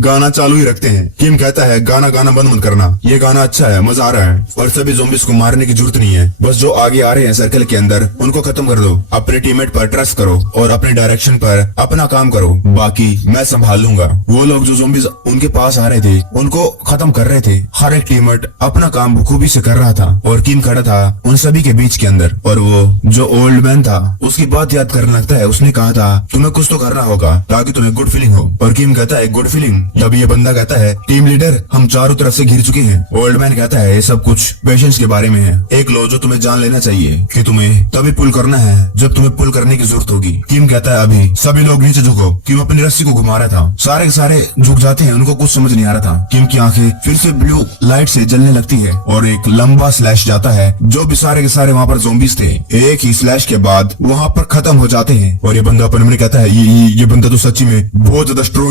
गाना चालू ही रखते हैं। किम कहता है गाना बंद मत करना, ये गाना अच्छा है, मजा आ रहा है और सभी ज़ॉम्बीज़ को मारने की जरूरत नहीं है, बस जो आगे आ रहे हैं सर्कल के अंदर उनको खत्म कर दो। अपने टीममेट पर ट्रस्ट करो और अपने डायरेक्शन पर अपना काम करो, बाकी मैं संभाल लूंगा। वो लोग जो ज़ॉम्बीज़ उनके पास आ रहे थे उनको खत्म कर रहे थे। हर एक टीममेट अपना काम बखूबी से कर रहा था और किम खड़ा था उन सभी के बीच के अंदर। और वो जो ओल्ड मैन था उसकी बात याद करने लगता है। उसने कहा था तुम्हें कुछ तो करना होगा ताकि तुम्हें गुड फीलिंग हो। और किम कहता है गुड फीलिंग। तब ये बंदा कहता है टीम लीडर हम चारों तरफ से घिर चुके हैं। ओल्ड मैन कहता है ये सब कुछ पेशेंस के बारे में है, एक लो जो तुम्हें जान लेना चाहिए कि तुम्हें तभी पुल करना है जब तुम्हें पुल करने की जरूरत होगी। किम कहता है अभी सभी लोग नीचे झुको। किम अपनी रस्सी को घुमा रहा था, सारे के सारे झुक जाते हैं, उनको कुछ समझ नहीं आ रहा था। किम की आंखें फिर से ब्लू लाइट से जलने लगती है और एक लंबा स्लैश जाता है। जो भी सारे के सारे वहाँ पर ज़ॉम्बीज़ थे एक ही स्लैश के बाद वहाँ पर खत्म हो जाते हैं। और ये बंदा अपने मन में कहता है ये बंदा तो सच्ची में बहुत ज्यादा स्ट्रॉन्ग